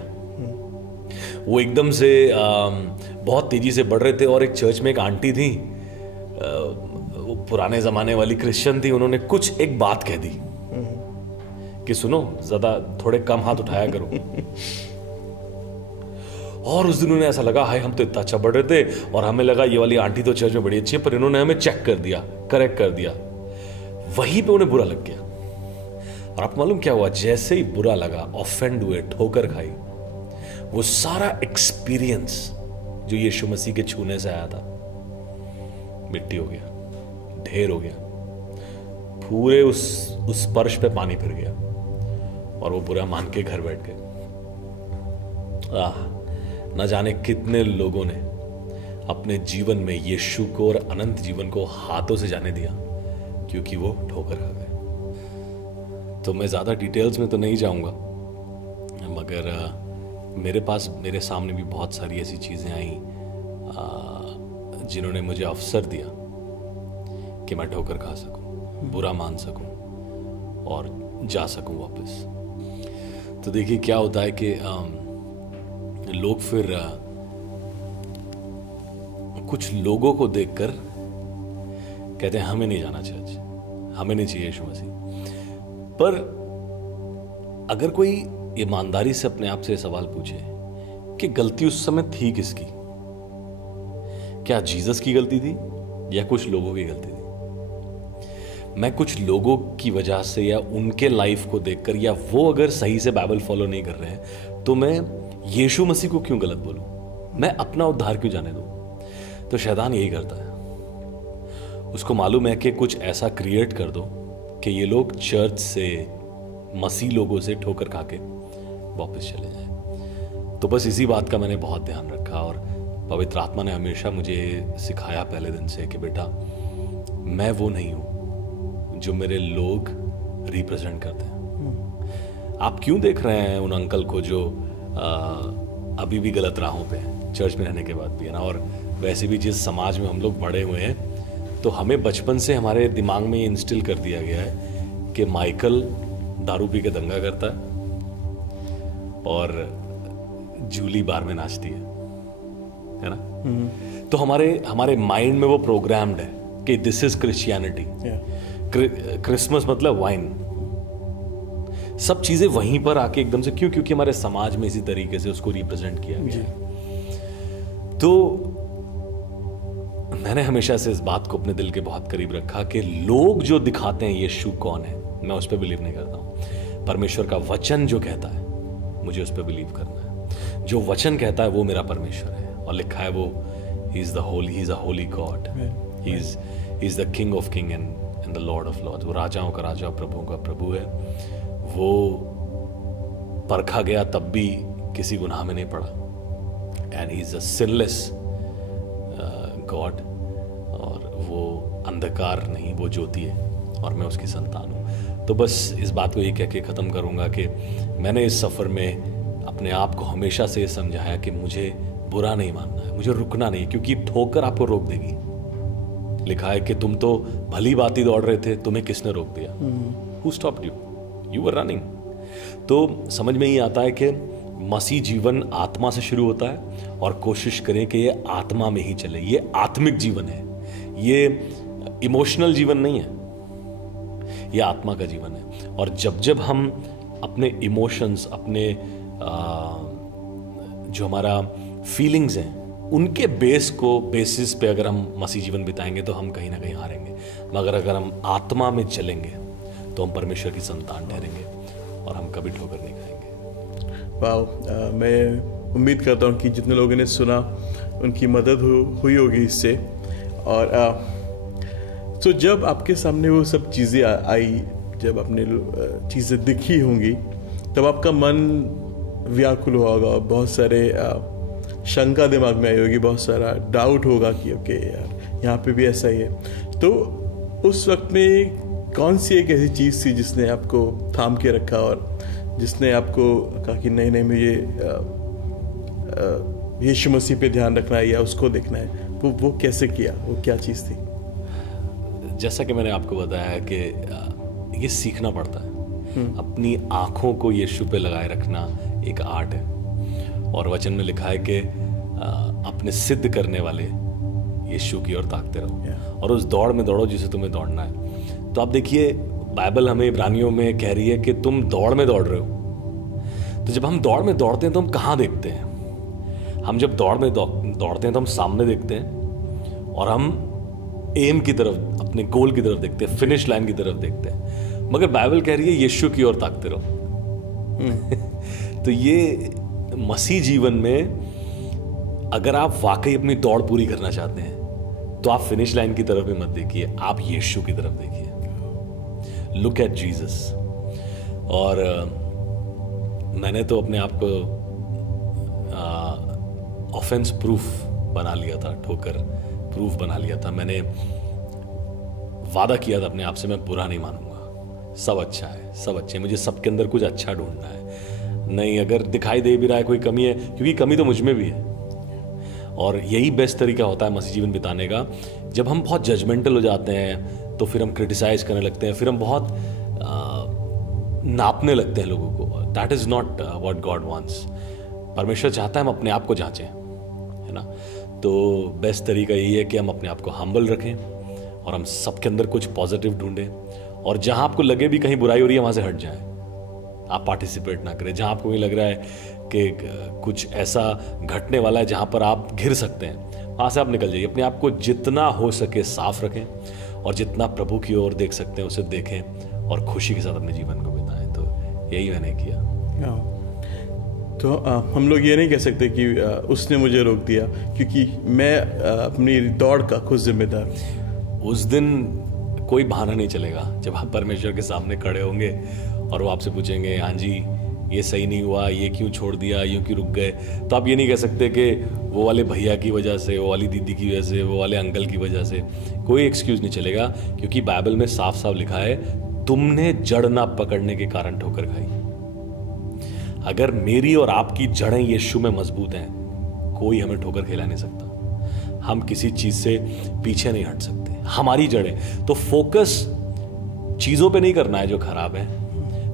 वो एकदम से बहुत तेजी से बढ़ रहे थे, और एक चर्च में एक आंटी थी, वो पुराने जमाने वाली क्रिश्चियन थी, उन्होंने कुछ एक बात कह दी कि सुनो, ज्यादा थोड़े कम हाथ उठाया करो। और उस दिन उन्हें ऐसा लगा, हाय हम तो इतना अच्छा बढ़ रहे थे और हमें लगा ये वाली आंटी तो चर्च में बड़ी अच्छी है, पर इन्होंने हमें चेक कर दिया, करेक्ट कर दिया। वहीं पे उन्हें बुरा लग गया। और आपको मालूम क्या हुआ? जैसे ही बुरा लगा, ऑफेंड हुए, ठोकर खाई, वो सारा एक्सपीरियंस जो यीशु मसीह के छूने से आया था मिट्टी हो गया, ढेर हो गया, पूरे उस स्पर्श पे पानी फिर गया, और वो बुरा मान के घर बैठ गए। न जाने कितने लोगों ने अपने जीवन में यीशु को और अनंत जीवन को हाथों से जाने दिया क्योंकि वो ठोकर खा गए। तो मैं ज्यादा डिटेल्स में तो नहीं जाऊंगा, मगर मेरे सामने भी बहुत सारी ऐसी चीजें आई जिन्होंने मुझे अवसर दिया कि मैं ठोकर खा सकूं, बुरा मान सकूं और जा सकूं वापस। तो देखिए क्या होता है कि लोग फिर कुछ लोगों को देखकर कहते हैं हमें नहीं जाना चाहिए, हमें नहीं चाहिए यीशु मसीह। पर अगर कोई ईमानदारी से अपने आप से सवाल पूछे कि गलती उस समय थी किसकी? क्या जीसस की गलती थी या कुछ लोगों की गलती थी? मैं कुछ लोगों की वजह से या उनके लाइफ को देखकर, या वो अगर सही से बाइबल फॉलो नहीं कर रहे हैं, तो मैं यीशु मसीह को क्यों गलत बोलूं? मैं अपना उद्धार क्यों जाने दूं? तो शैतान यही करता है। उसको मालूम है कि कुछ ऐसा क्रिएट कर दो कि ये लोग चर्च से, मसीह लोगों से ठोकर खा के वापस चले जाए। तो बस इसी बात का मैंने बहुत ध्यान रखा, और पवित्र आत्मा ने हमेशा मुझे सिखाया पहले दिन से कि बेटा, मैं वो नहीं हूं जो मेरे लोग रिप्रेजेंट करते हैं। आप क्यों देख रहे हैं उन अंकल को जो अभी भी गलत राहों पे हैं, चर्च में रहने के बाद भी, है ना? और वैसे भी जिस समाज में हम लोग बड़े हुए हैं, तो हमें बचपन से हमारे दिमाग में इंस्टिल कर दिया गया है कि माइकल दारू पी के दंगा करता है और जूली बार में नाचती है ना? तो हमारे माइंड में वो प्रोग्राम्ड है कि दिस इज क्रिश्चियनिटी। क्रिसमस मतलब वाइन, सब चीजें वहीं पर आके एकदम से, क्योंकि हमारे समाज में इसी तरीके से उसको रिप्रेजेंट किया गया। तो मैंने हमेशा से इस बात को अपने दिल के बहुत करीब रखा कि लोग जो दिखाते हैं यीशु कौन है, मैं उस पर बिलीव नहीं करता हूं। परमेश्वर का वचन जो कहता है, मुझे उस पर बिलीव करना है। जो वचन कहता है वो मेरा परमेश्वर है, और लिखा है वो he is a holy God, he is the king of king and the lord of lords. वो राजाओं का राजा, प्रभुओं का प्रभु है। वो परखा गया तब भी किसी गुनाह में नहीं पड़ा, and he is a sinless God, और वो अंधकार नहीं, वो ज्योति है, और मैं उसकी संतान हूं। तो बस इस बात को ये कह के ख़त्म करूंगा कि मैंने इस सफ़र में अपने आप को हमेशा से समझाया कि मुझे बुरा नहीं मानना है, मुझे रुकना नहीं, क्योंकि ठोकर आपको रोक देगी। लिखा है कि तुम तो भली बाती दौड़ रहे थे, तुम्हें किसने रोक दिया? Who stopped you? You were running. तो समझ में ही आता है कि मसीह जीवन आत्मा से शुरू होता है, और कोशिश करें कि ये आत्मा में ही चले। ये आत्मिक जीवन है, ये इमोशनल जीवन नहीं है, ये आत्मा का जीवन है। और जब हम अपने इमोशंस, अपने जो हमारा फीलिंग्स हैं, उनके बेसिस पे अगर हम मसीह जीवन बिताएंगे तो हम कहीं ना कहीं हारेंगे। मगर अगर हम आत्मा में चलेंगे तो हम परमेश्वर की संतान ठहरेंगे, और हम कभी ठोकर नहीं खाएंगे। वाह, मैं उम्मीद करता हूँ कि जितने लोगों ने सुना उनकी मदद हुई होगी इससे। और तो जब आपके सामने वो सब चीज़ें आई, जब आपने चीज़ें दिखी होंगी, तब आपका मन व्याकुल होगा, बहुत सारे शंका दिमाग में आई होगी, बहुत सारा डाउट होगा कि ओके यार, यहाँ पे भी ऐसा ही है। तो उस वक्त में कौन सी एक ऐसी चीज़ थी जिसने आपको थाम के रखा, और जिसने आपको कहा कि नहीं नहीं, मुझे यीशु मसीह पे ध्यान रखना है या उसको देखना है? वो कैसे किया? वो क्या चीज़ थी? जैसा कि मैंने आपको बताया कि ये सीखना पड़ता है। अपनी आंखों को यीशु पे लगाए रखना एक आर्ट है, और वचन में लिखा है कि अपने सिद्ध करने वाले यीशु की ओर ताकते रहो, और उस दौड़ में दौड़ो जिसे तुम्हें दौड़ना है। तो आप देखिए, बाइबल हमें इब्रानियों में कह रही है कि तुम दौड़ में दौड़ रहे हो। तो जब हम दौड़ में दौड़ते हैं तो हम कहाँ देखते हैं? हम जब दौड़ में दौड़ते हैं तो हम सामने देखते हैं, और हम एम की तरफ, अपने गोल की तरफ देखते हैं, फिनिश लाइन की तरफ देखते हैं। मगर बाइबल कह रही है यीशु की ओर ताकते रहो। तो ये मसीह जीवन में अगर आप वाकई अपनी दौड़ पूरी करना चाहते हैं तो आप फिनिश लाइन की तरफ भी मत देखिए, आप यीशु की तरफ देखिए। Look at Jesus. और मैंने तो अपने आप को ऑफेंस प्रूफ बना लिया था, ठोकर प्रूफ बना लिया था। मैंने वादा किया था अपने आप से, मैं बुरा नहीं मानूंगा, सब अच्छा है, सब अच्छे है, मुझे सबके अंदर कुछ अच्छा ढूंढना है। नहीं, अगर दिखाई दे भी रहा है कोई कमी है, क्योंकि कमी तो मुझ में भी है। और यही बेस्ट तरीका होता है मसीह जीवन बिताने का। जब हम बहुत जजमेंटल हो जाते हैं तो फिर हम क्रिटिसाइज करने लगते हैं, फिर हम बहुत नापने लगते हैं लोगों को। That is not what God wants. परमेश्वर चाहता है हम अपने आप को जांचें, है ना। तो बेस्ट तरीका यही है कि हम अपने आप को हम्बल रखें और हम सबके अंदर कुछ पॉजिटिव ढूंढें, और जहां आपको लगे भी कहीं बुराई हो रही है वहां से हट जाए। आप पार्टिसिपेट ना करें। जहाँ आपको नहीं लग रहा है कि कुछ ऐसा घटने वाला है जहाँ पर आप घिर सकते हैं, वहाँ से आप निकल जाइए। अपने आप को जितना हो सके साफ रखें और जितना प्रभु की ओर देख सकते हैं उसे देखें और खुशी के साथ अपने जीवन को बिताएं। तो यही मैंने किया। तो हम लोग ये नहीं कह सकते कि उसने मुझे रोक दिया, क्योंकि मैं अपनी दौड़ का खुद जिम्मेदार हूँ। उस दिन कोई बहाना नहीं चलेगा जब आप परमेश्वर के सामने खड़े होंगे और वो आपसे पूछेंगे, हाँ जी ये सही नहीं हुआ, ये क्यों छोड़ दिया, यूं क्यों रुक गए। तो आप ये नहीं कह सकते कि वो वाले भैया की वजह से, वो वाली दीदी की वजह से, वो वाले अंकल की वजह से। कोई एक्सक्यूज नहीं चलेगा, क्योंकि बाइबल में साफ साफ लिखा है, तुमने जड़ ना पकड़ने के कारण ठोकर खाई। अगर मेरी और आपकी जड़ें यीशु में मजबूत हैं, कोई हमें ठोकर खिला नहीं सकता। हम किसी चीज से पीछे नहीं हट सकते, हमारी जड़ें। तो फोकस चीजों पे नहीं करना है जो खराब है,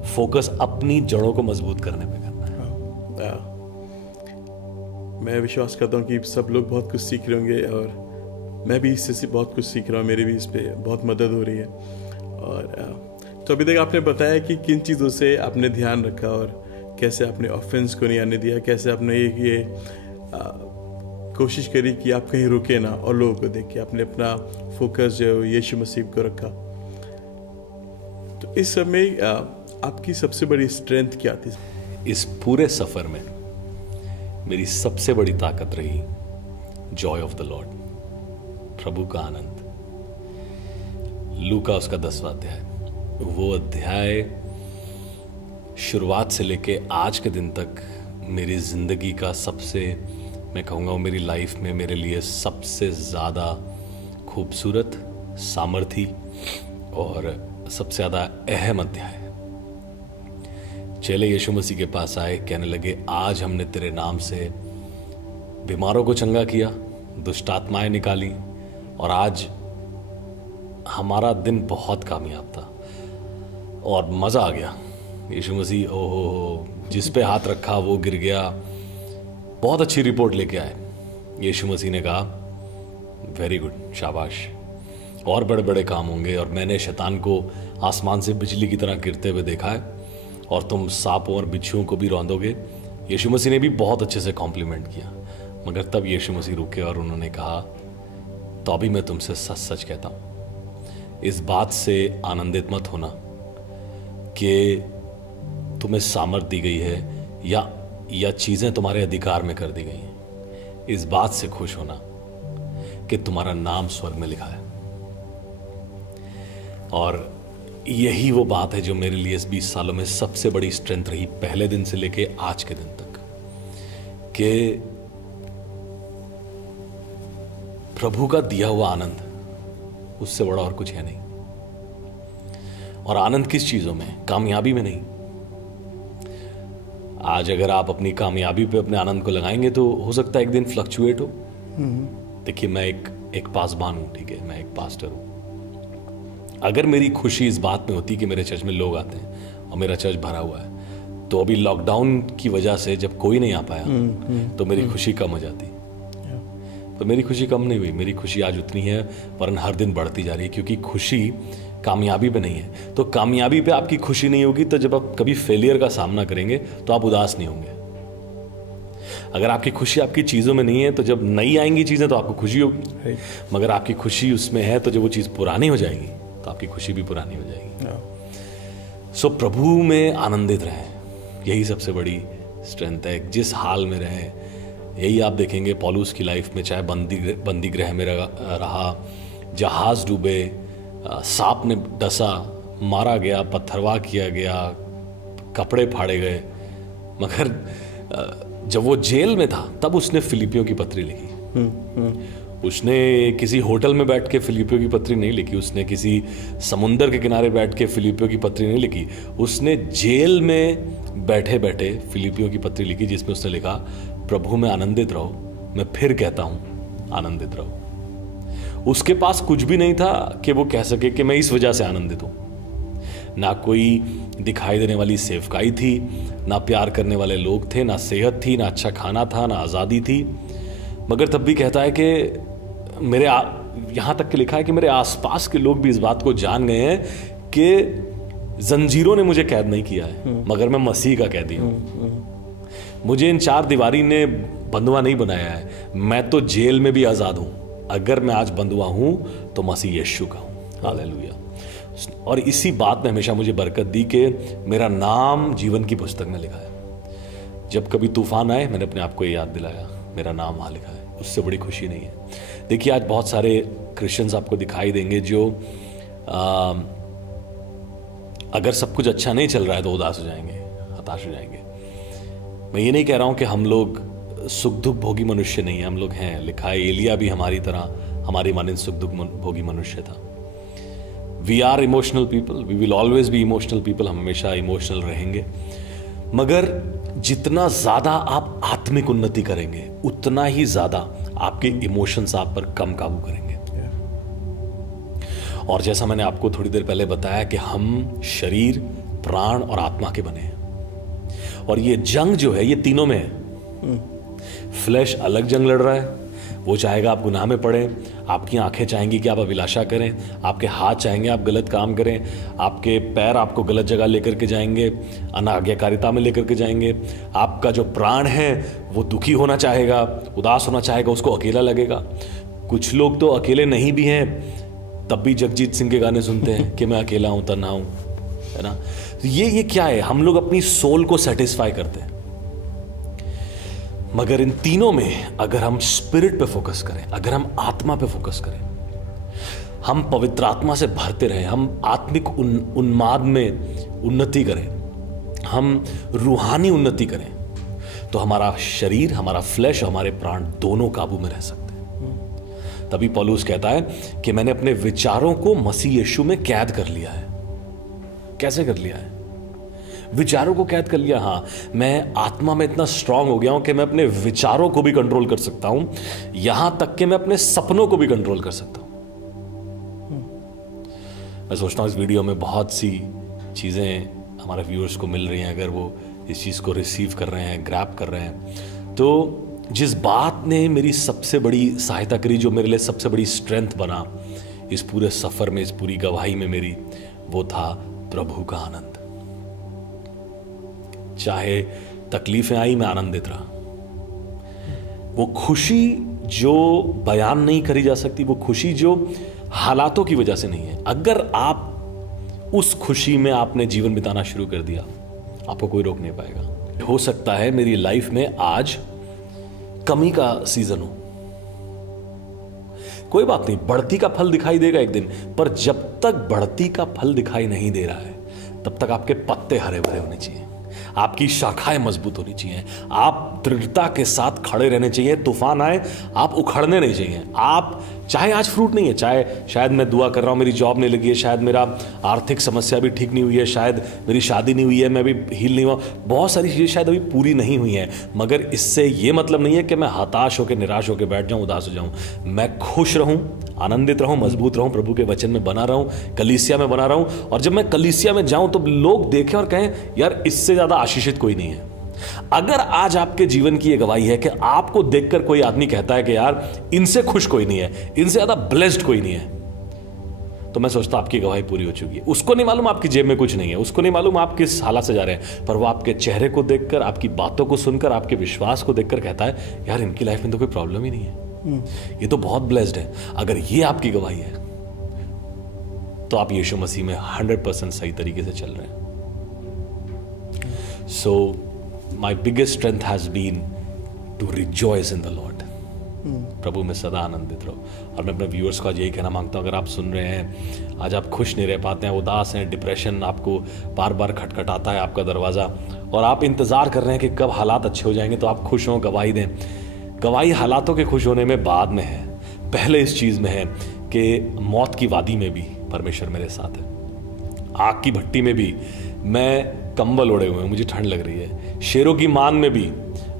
फोकस अपनी जड़ों को मजबूत करने पे करना है। मैं विश्वास करता हूँ कि सब लोग बहुत कुछ सीख रहे होंगे, और मैं भी इससे बहुत कुछ सीख रहा हूँ। मेरी भी इस पे बहुत मदद हो रही है। और तो अभी तक आपने बताया कि किन चीज़ों से आपने ध्यान रखा और कैसे आपने ऑफेंस को नहीं आने दिया, कैसे आपने ये कोशिश करी कि आप कहीं रुके ना और लोगों को देख के आपने अपना फोकस जो यीशु मसीह को रखा। तो इस समय आपकी सबसे बड़ी स्ट्रेंथ क्या थी? इस पूरे सफर में मेरी सबसे बड़ी ताकत रही जॉय ऑफ द लॉर्ड, प्रभु का आनंद। लूका उसका 10वां अध्याय, वो अध्याय शुरुआत से लेके आज के दिन तक मेरी जिंदगी का सबसे, मैं कहूँगा वो मेरी लाइफ में मेरे लिए सबसे ज़्यादा खूबसूरत, सामर्थी और सबसे ज़्यादा अहम अध्याय। चेले यीशु मसीह के पास आए, कहने लगे, आज हमने तेरे नाम से बीमारों को चंगा किया, दुष्ट आत्माएं निकाली, और आज हमारा दिन बहुत कामयाब था और मज़ा आ गया। यीशु मसीह ओहो, जिस पे हाथ रखा वो गिर गया। बहुत अच्छी रिपोर्ट लेके आए। यीशु मसीह ने कहा, वेरी गुड, शाबाश, और बड़े बड़े काम होंगे, और मैंने शैतान को आसमान से बिजली की तरह गिरते हुए देखा है, और तुम सांपों और बिच्छुओं को भी रौंदोगे। यीशु मसीह ने भी बहुत अच्छे से कॉम्प्लीमेंट किया। मगर तब यीशु मसीह रुके और उन्होंने कहा, तो अभी मैं तुमसे सच सच कहता हूं, इस बात से आनंदित मत होना कि तुम्हें सामर्थ दी गई है या चीजें तुम्हारे अधिकार में कर दी गई हैं। इस बात से खुश होना कि तुम्हारा नाम स्वर्ग में लिखा है। और यही वो बात है जो मेरे लिए इस 20 सालों में सबसे बड़ी स्ट्रेंथ रही, पहले दिन से लेके आज के दिन तक, कि प्रभु का दिया हुआ आनंद, उससे बड़ा और कुछ है नहीं। और आनंद किस चीजों में? कामयाबी में नहीं। आज अगर आप अपनी कामयाबी पे अपने आनंद को लगाएंगे तो हो सकता है एक दिन फ्लक्चुएट हो। देखिए, मैं एक पासबान हूं, ठीक है, मैं एक पास्टर हूं। अगर मेरी खुशी इस बात में होती कि मेरे चर्च में लोग आते हैं और मेरा चर्च भरा हुआ है, तो अभी लॉकडाउन की वजह से जब कोई नहीं आ पाया तो मेरी खुशी कम हो जाती। पर मेरी खुशी कम नहीं हुई, मेरी खुशी आज उतनी है, वरन हर दिन बढ़ती जा रही है, क्योंकि खुशी कामयाबी पे नहीं है। तो कामयाबी पे आपकी खुशी नहीं होगी, तो जब आप कभी फेलियर का सामना करेंगे तो आप उदास नहीं होंगे। अगर आपकी खुशी आपकी चीज़ों में नहीं है, तो जब नई आएंगी चीज़ें तो आपको खुशी होगी, मगर आपकी खुशी उसमें है तो जब वो चीज़ पुरानी हो जाएगी तो आपकी खुशी भी पुरानी हो जाएगी। सो प्रभु में आनंदित रहें, यही सबसे बड़ी स्ट्रेंथ है। जिस हाल में रहें, यही आप देखेंगे पौलुस की लाइफ में, चाहे बंदी गृह में रहा, जहाज डूबे, सांप ने डसा, मारा गया, पत्थरवाह किया गया, कपड़े फाड़े गए, मगर जब वो जेल में था तब उसने फिलिपियों की पत्री लिखी। उसने किसी होटल में बैठ के फिलिपियों की पत्री नहीं लिखी, उसने किसी समुंदर के किनारे बैठ के फिलिपियों की पत्री नहीं लिखी, उसने जेल में बैठे बैठे फिलिपियों की पत्री लिखी, जिसमें उसने लिखा, प्रभु में आनंदित रहो, मैं फिर कहता हूं आनंदित रहो। उसके पास कुछ भी नहीं था कि वो कह सके कि मैं इस वजह से आनंदित हूं। ना कोई दिखाई देने वाली सेवकाई थी, ना प्यार करने वाले लोग थे, ना सेहत थी, ना अच्छा खाना था, ना आज़ादी थी, मगर तब भी कहता है कि यहाँ तक कि लिखा है कि मेरे आसपास के लोग भी इस बात को जान गए हैं कि जंजीरों ने मुझे कैद नहीं किया है, मगर मैं मसीह का कैदी हूं। मुझे इन 4 दीवारी ने बंधुआ नहीं बनाया है, मैं तो जेल में भी आजाद हूं। अगर मैं आज बंधुआ हूं तो मसीह यीशु का हूं। हालेलुया। और इसी बात में हमेशा मुझे बरकत दी कि मेरा नाम जीवन की पुस्तक में लिखा है। जब कभी तूफान आए, मैंने अपने आप को ये याद दिलाया, मेरा नाम वहां लिखा है। उससे बड़ी खुशी नहीं है। देखिए, आज बहुत सारे क्रिश्चियंस आपको दिखाई देंगे जो अगर सब कुछ अच्छा नहीं चल रहा है तो उदास हो जाएंगे, हताश हो जाएंगे। मैं ये नहीं कह रहा हूं कि हम लोग सुख दुख भोगी मनुष्य नहीं है, हम लोग हैं। लिखा है एलिया भी हमारी तरह, हमारी मानिंद सुख दुख भोगी मनुष्य था। We are emotional people, we will always be emotional people, हम हमेशा इमोशनल रहेंगे। मगर जितना ज्यादा आप आत्मिक उन्नति करेंगे, उतना ही ज्यादा आपके इमोशंस आप पर कम काबू करेंगे। और जैसा मैंने आपको थोड़ी देर पहले बताया कि हम शरीर, प्राण और आत्मा के बने हैं, और ये जंग जो है ये तीनों में है। फ्लैश अलग जंग लड़ रहा है, वो चाहेगा आप गुनाह में पड़े, आपकी आंखें चाहेंगी कि आप अभिलाषा करें, आपके हाथ चाहेंगे आप गलत काम करें, आपके पैर आपको गलत जगह लेकर के जाएंगे, अनाज्ञाकारिता में लेकर के जाएंगे। आपका जो प्राण है वो दुखी होना चाहेगा, उदास होना चाहेगा, उसको अकेला लगेगा। कुछ लोग तो अकेले नहीं भी हैं तब भी जगजीत सिंह के गाने सुनते हैं कि मैं अकेला हूं तन्हा हूं, है ना। तो ये क्या है, हम लोग अपनी सोल को सेटिस्फाई करते हैं। मगर इन तीनों में अगर हम स्पिरिट पे फोकस करें, अगर हम आत्मा पे फोकस करें, हम पवित्र आत्मा से भरते रहें, हम आत्मिक उन्माद में उन्नति करें, हम रूहानी उन्नति करें, तो हमारा शरीर, हमारा फ्लैश, हमारे प्राण दोनों काबू में रह सकते हैं। तभी पौलुस कहता है कि मैंने अपने विचारों को मसीह यीशु में कैद कर लिया है। कैसे कर लिया है? विचारों को कैद कर लिया। हां, मैं आत्मा में इतना स्ट्रांग हो गया हूं कि मैं अपने विचारों को भी कंट्रोल कर सकता हूं, यहां तक कि मैं अपने सपनों को भी कंट्रोल कर सकता हूं। मैं सोचता हूं इस वीडियो में बहुत सी चीजें हमारे व्यूअर्स को मिल रही हैं। अगर वो इस चीज को रिसीव कर रहे हैं, ग्रैब कर रहे हैं, तो जिस बात ने मेरी सबसे बड़ी सहायता करी, जो मेरे लिए सबसे बड़ी स्ट्रेंथ बना इस पूरे सफर में, इस पूरी गवाही में मेरी, वो था प्रभु का आनंद। चाहे तकलीफें आई, मैं आनंदित रहा। वो खुशी जो बयान नहीं करी जा सकती, वो खुशी जो हालातों की वजह से नहीं है, अगर आप उस खुशी में आपने जीवन बिताना शुरू कर दिया, आपको कोई रोक नहीं पाएगा। हो सकता है मेरी लाइफ में आज कमी का सीजन हो, कोई बात नहीं, बढ़ती का फल दिखाई देगा एक दिन, पर जब तक बढ़ती का फल दिखाई नहीं दे रहा है तब तक आपके पत्ते हरे भरे होने चाहिए, आपकी शाखाएं मजबूत होनी चाहिए, आप दृढ़ता के साथ खड़े रहने चाहिए। तूफान आए, आप उखड़ने नहीं चाहिए। आप चाहे आज फ्रूट नहीं है, चाहे शायद मैं दुआ कर रहा हूं मेरी जॉब नहीं लगी है, शायद मेरा आर्थिक समस्या भी ठीक नहीं हुई है, शायद मेरी शादी नहीं हुई है, मैं भी हील नहीं हुआ, बहुत सारी चीजें शायद अभी पूरी नहीं हुई हैं, मगर इससे ये मतलब नहीं है कि मैं हताश होकर, निराश होकर बैठ जाऊं, उदास हो जाऊं। मैं खुश रहूं, आनंदित रहूं, मजबूत रहूं, प्रभु के वचन में बना रहूं, कलीसिया में बना रहूं, और जब मैं कलीसिया में जाऊं तो लोग देखें और कहें यार इससे ज्यादा आशीषित कोई नहीं है। अगर आज आपके जीवन की यह गवाही है कि आपको देखकर कोई आदमी कहता है कि यार इनसे खुश कोई नहीं है, इनसे ज्यादा ब्लेस्ड कोई नहीं है, तो मैं सोचता आपकी गवाही पूरी हो चुकी है। उसको नहीं मालूम आपकी जेब में कुछ नहीं है, उसको नहीं मालूम आप किस हालत से जा रहे हैं, पर वो आपके चेहरे को देखकर, आपकी बातों को सुनकर, आपके विश्वास को देखकर कहता है यार इनकी लाइफ में तो कोई प्रॉब्लम ही नहीं है, ये तो बहुत ब्लेस्ड है। अगर ये आपकी गवाही है तो आप यीशु मसीह में 100% सही तरीके से चल रहे हैं। So my biggest strength has been to rejoice in the Lord. प्रभु में सदा आनंदित रहो। और मैं अपने व्यूअर्स को आज यही कहना मांगता हूं, अगर आप सुन रहे हैं आज आप खुश नहीं रह पाते हैं, उदास हैं, डिप्रेशन आपको बार बार खटखटाता है आपका दरवाजा, और आप इंतजार कर रहे हैं कि कब हालात अच्छे हो जाएंगे तो आप खुश हों, गवाही दें। गवाही हालातों के खुश होने में बाद में है, पहले इस चीज में है कि मौत की वादी में भी परमेश्वर मेरे साथ है, आग की भट्टी में भी मैं कंबल ओढ़े हुए हूं, मुझे ठंड लग रही है, शेरों की मान में भी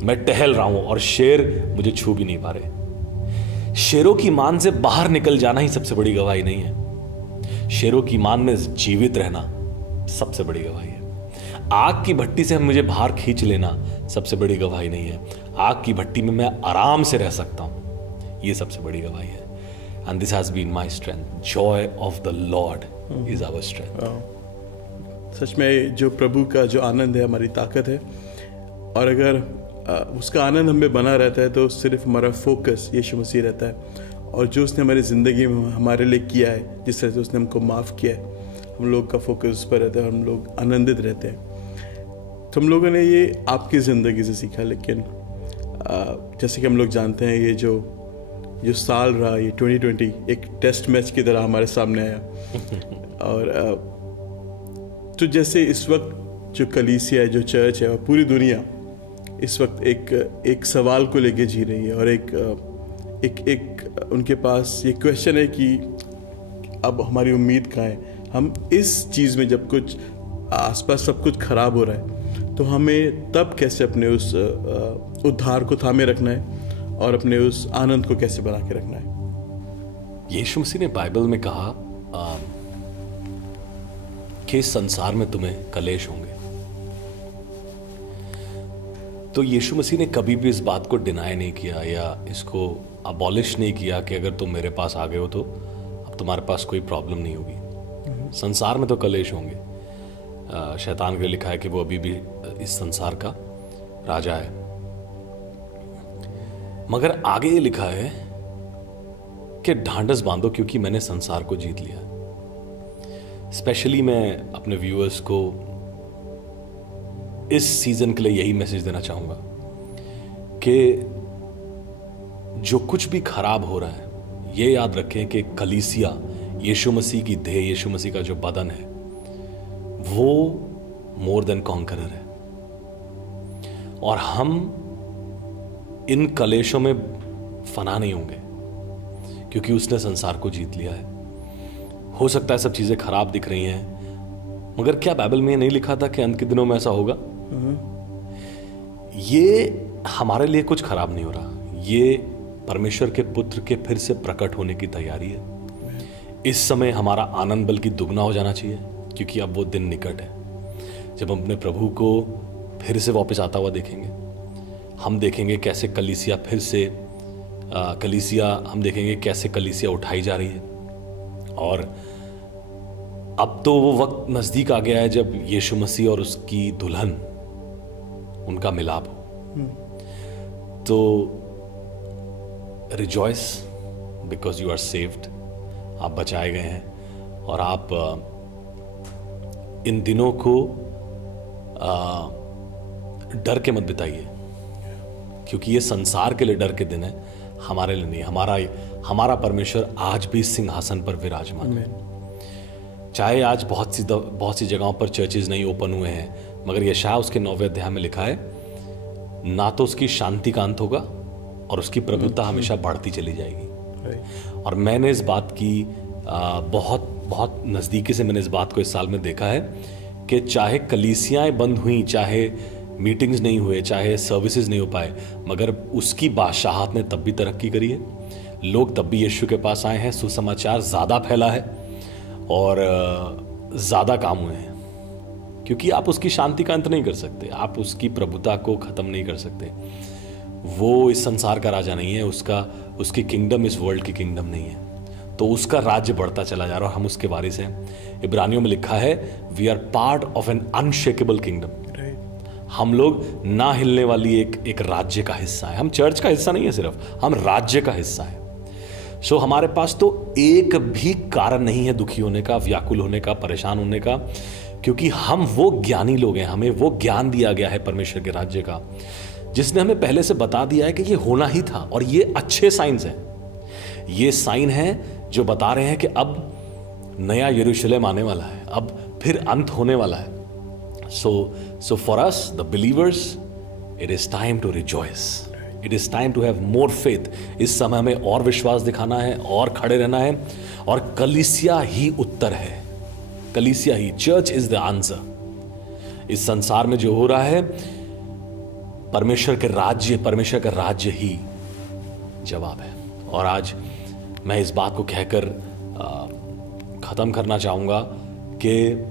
मैं टहल रहा हूं और शेर मुझे छू भी नहीं पा रहे। शेरों की मान से बाहर निकल जाना ही सबसे बड़ी गवाही नहीं है, शेरों की मान में जीवित रहना सबसे बड़ी गवाही है। आग की भट्टी से मुझे बाहर खींच लेना सबसे बड़ी गवाही नहीं है, आग की भट्टी में मैं आराम से रह सकता हूं, यह सबसे बड़ी गवाही है। And this has been my strength, joy of the Lord is our strength. सच में जो प्रभु का जो आनंद है हमारी ताकत है, और अगर उसका आनंद हमें बना रहता है तो सिर्फ हमारा फोकस यीशु मसीह रहता है, और जो उसने हमारी ज़िंदगी में हमारे लिए किया है, जिस तरह से उसने हमको माफ़ किया है, हम लोग का फोकस उस पर रहता है, हम लोग आनंदित रहते हैं। तो हम लोगों ने ये आपकी ज़िंदगी से सीखा, लेकिन जैसे कि हम लोग जानते हैं ये जो साल रहा, ये 2020 एक टेस्ट मैच की तरह हमारे सामने आया। और तो जैसे इस वक्त जो कलीसिया है, जो चर्च है, और पूरी दुनिया इस वक्त एक सवाल को लेके जी रही है, और एक उनके पास ये क्वेश्चन है कि अब हमारी उम्मीद कहाँ है। हम इस चीज़ में जब कुछ आसपास सब कुछ खराब हो रहा है, तो हमें तब कैसे अपने उस उद्धार को थामे रखना है और अपने उस आनंद को कैसे बना के रखना है। यीशु मसीह ने बाइबल में कहा कि संसार में तुम्हें कलेश होंगे। तो यीशु मसीह ने कभी भी इस बात को डिनाई नहीं किया या इसको अबॉलिश नहीं किया कि अगर तुम मेरे पास आ गए हो तो अब तुम्हारे पास कोई प्रॉब्लम नहीं होगी। संसार में तो कलेश होंगे। शैतान के लिए लिखा है कि वो अभी भी इस संसार का राजा है, मगर आगे ये लिखा है कि ढांढस बांधो क्योंकि मैंने संसार को जीत लिया। स्पेशली मैं अपने व्यूअर्स को इस सीजन के लिए यही मैसेज देना चाहूंगा कि जो कुछ भी खराब हो रहा है, ये याद रखें कि कलीसिया यीशु मसीह की देह, यीशु मसीह का जो बदन है, वो मोर देन कॉन्करर है, और हम इन कलेशों में फना नहीं होंगे क्योंकि उसने संसार को जीत लिया है। हो सकता है सब चीजें खराब दिख रही हैं, मगर क्या बाइबल में नहीं लिखा था कि अंत के दिनों में ऐसा होगा? ये हमारे लिए कुछ खराब नहीं हो रहा, ये परमेश्वर के पुत्र के फिर से प्रकट होने की तैयारी है। इस समय हमारा आनंद बल्कि दुगना हो जाना चाहिए क्योंकि अब वो दिन निकट है जब हम अपने प्रभु को फिर से वापस आता हुआ देखेंगे। हम देखेंगे कैसे कलीसिया फिर से हम देखेंगे कैसे कलीसिया उठाई जा रही है, और अब तो वो वक्त नजदीक आ गया है जब यीशु मसीह और उसकी दुल्हन, उनका मिलाप हो। तो rejoice because you are saved, आप बचाए गए हैं, और आप इन दिनों को डर के मत बिताइए क्योंकि ये संसार के लिए डर के दिन है, हमारे लिए नहीं। हमारा परमेश्वर आज भी सिंहासन पर विराजमान है। चाहे आज बहुत सी जगहों पर चर्चेज नहीं ओपन हुए हैं, मगर यशायाह उसके 9वें अध्याय में लिखा है, ना तो उसकी शांति का अंत होगा और उसकी प्रभुता हमेशा बढ़ती चली जाएगी। और मैंने इस बात की बहुत नज़दीकी से मैंने इस बात को इस साल में देखा है कि चाहे कलीसियाएं बंद हुई, चाहे मीटिंग्स नहीं हुए, चाहे सर्विसेज नहीं हो पाए, मगर उसकी बादशाहत ने तब भी तरक्की करी है। लोग तब भी यीशु के पास आए हैं, सुसमाचार ज़्यादा फैला है और ज़्यादा काम हुए हैं, क्योंकि आप उसकी शांति का अंत नहीं कर सकते, आप उसकी प्रभुता को ख़त्म नहीं कर सकते। वो इस संसार का राजा नहीं है, उसकी किंगडम इस वर्ल्ड की किंगडम नहीं है, तो उसका राज्य बढ़ता चला जा रहा है और हम उसके वारिस हैं। इब्रानियों में लिखा है, we are part of an unshakeable kingdom. हम लोग ना हिलने वाली एक राज्य का हिस्सा है। हम चर्च का हिस्सा नहीं है सिर्फ, हम राज्य का हिस्सा है। सो हमारे पास तो एक भी कारण नहीं है दुखी होने का, व्याकुल होने का, परेशान होने का, क्योंकि हम वो ज्ञानी लोग हैं, हमें वो ज्ञान दिया गया है परमेश्वर के राज्य का, जिसने हमें पहले से बता दिया है कि ये होना ही था। और ये अच्छे साइंस हैं, ये साइन हैं जो बता रहे हैं कि अब नया यरूशलेम आने वाला है, अब फिर अंत होने वाला है। So for us, the believers, it is time to rejoice. It is time to have more faith. इस समय हमें और विश्वास दिखाना है और खड़े रहना है, और कलीसिया ही उत्तर है। कलीसिया ही, चर्च इज द आंसर। इस संसार में जो हो रहा है, परमेश्वर का राज्य ही जवाब है। और आज मैं इस बात को कहकर खत्म करना चाहूंगा कि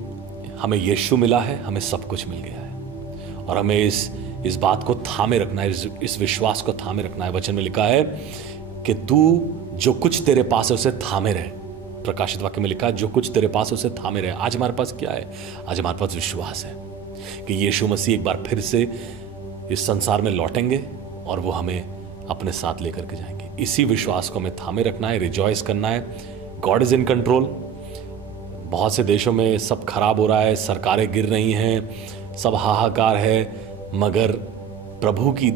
हमें यीशु मिला है, हमें सब कुछ मिल गया है, और हमें इस बात को थामे रखना है, इस विश्वास को थामे रखना है। वचन में लिखा है कि तू जो कुछ तेरे पास है उसे थामे रहे, प्रकाशित वाक्य में लिखा है, जो कुछ तेरे पास उसे थामे रहे। आज हमारे पास क्या है? आज हमारे पास विश्वास है कि यीशु मसीह एक बार फिर से इस संसार में लौटेंगे और वो हमें अपने साथ लेकर के जाएंगे। इसी विश्वास को हमें थामे रखना है, रिजॉइस करना है। God is in control. बहुत से देशों में सब खराब हो रहा है, सरकारें गिर रही हैं, सब हाहाकार है, मगर प्रभु की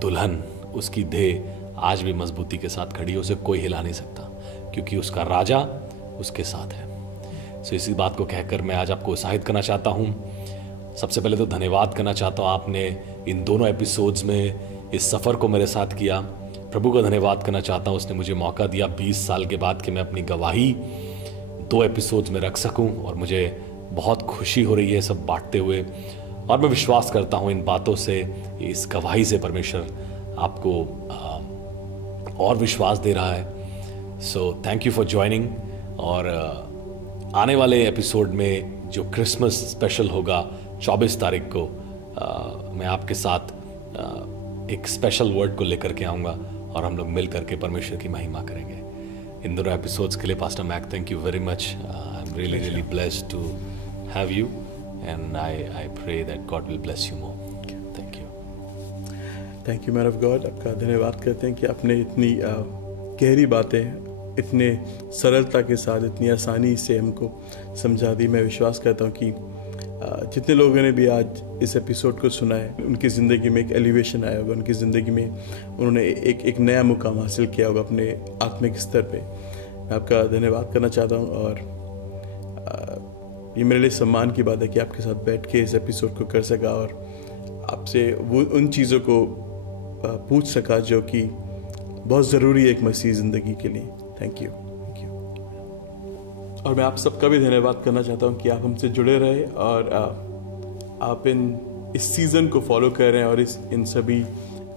दुल्हन, उसकी देह आज भी मजबूती के साथ खड़ी है। उसे कोई हिला नहीं सकता क्योंकि उसका राजा उसके साथ है। सो इसी बात को कहकर मैं आज आपको उत्साहित करना चाहता हूँ। सबसे पहले तो धन्यवाद करना चाहता हूँ, आपने इन दोनों एपिसोड्स में इस सफ़र को मेरे साथ किया। प्रभु का धन्यवाद करना चाहता हूँ, उसने मुझे मौका दिया 20 साल के बाद कि मैं अपनी गवाही 2 एपिसोड्स में रख सकूँ, और मुझे बहुत खुशी हो रही है सब बांटते हुए। और मैं विश्वास करता हूँ इन बातों से, इस गवाही से परमेश्वर आपको और विश्वास दे रहा है। So thank you for joining. और आने वाले एपिसोड में जो क्रिसमस स्पेशल होगा 24 तारीख को, मैं आपके साथ एक स्पेशल वर्ड को लेकर के आऊँगा और हम लोग मिल करके परमेश्वर की महिमा करेंगे। इन दोनों एपिसोड्स के लिए pastor Mac, thank you very much. I am really blessed to have you and I pray that God will bless you more. Thank you man of God. आपका धन्यवाद करते हैं कि आपने इतनी गहरी बातें इतने सरलता के साथ, इतनी आसानी से हमको समझा दी। मैं विश्वास करता हूँ कि जितने लोगों ने भी आज इस एपिसोड को सुना है, उनकी ज़िंदगी में एक एलिवेशन आया होगा, उनकी ज़िंदगी में उन्होंने एक नया मुकाम हासिल किया होगा अपने आत्मिक स्तर पे। मैं आपका धन्यवाद करना चाहता हूँ, और ये मेरे लिए सम्मान की बात है कि आपके साथ बैठ के इस एपिसोड को कर सका और आपसे वो उन चीज़ों को पूछ सका जो कि बहुत ज़रूरी है एक मसीह ज़िंदगी के लिए। Thank you. और मैं आप सबका भी धन्यवाद करना चाहता हूँ कि आप हमसे जुड़े रहे और आप इस सीज़न को फॉलो कर रहे हैं और इन सभी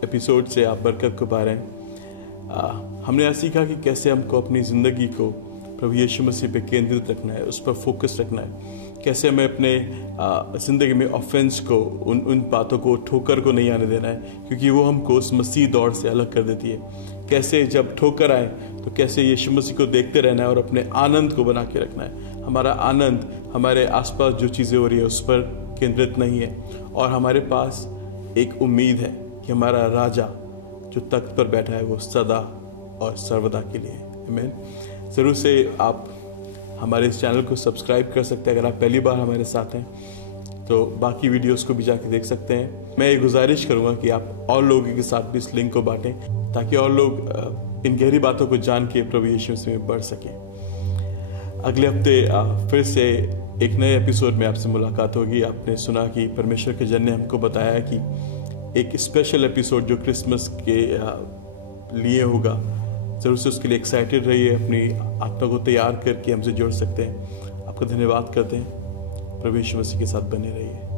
एपिसोड से आप बरकत को पा रहे हैं। हमने यह सीखा कि कैसे हमको अपनी ज़िंदगी को प्रभु यीशु मसीह पे केंद्रित रखना है, उस पर फोकस रखना है। कैसे हमें अपने ज़िंदगी में ऑफेंस को, उन बातों को, ठोकर को नहीं आने देना है, क्योंकि वो हमको उस मसीह दौड़ से अलग कर देती है। कैसे जब ठोकर आए तो कैसे यीशु मसीह को देखते रहना है और अपने आनंद को बना के रखना है। हमारा आनंद हमारे आसपास जो चीज़ें हो रही है उस पर केंद्रित नहीं है, और हमारे पास एक उम्मीद है कि हमारा राजा जो तख्त पर बैठा है वो सदा और सर्वदा के लिए है। आमीन। ज़रूर से आप हमारे इस चैनल को सब्सक्राइब कर सकते हैं। अगर आप पहली बार हमारे साथ हैं तो बाकी वीडियोस को भी जाके देख सकते हैं। मैं ये गुजारिश करूँगा कि आप और लोगों के साथ भी इस लिंक को बांटें, ताकि और लोग इन गहरी बातों को जान के प्रभु यीशु में बढ़ सकें। अगले हफ्ते फिर से एक नए एपिसोड में आपसे मुलाकात होगी। आपने सुना कि परमेश्वर के जन ने हमको बताया कि एक स्पेशल एपिसोड जो क्रिसमस के लिए होगा, ज़रूर से उसके लिए एक्साइटेड रहिए। अपनी आत्मा को तैयार करके हमसे जुड़ सकते हैं। आपका धन्यवाद करते हैं। प्रभु यीशु मसीह के साथ बने रहिए।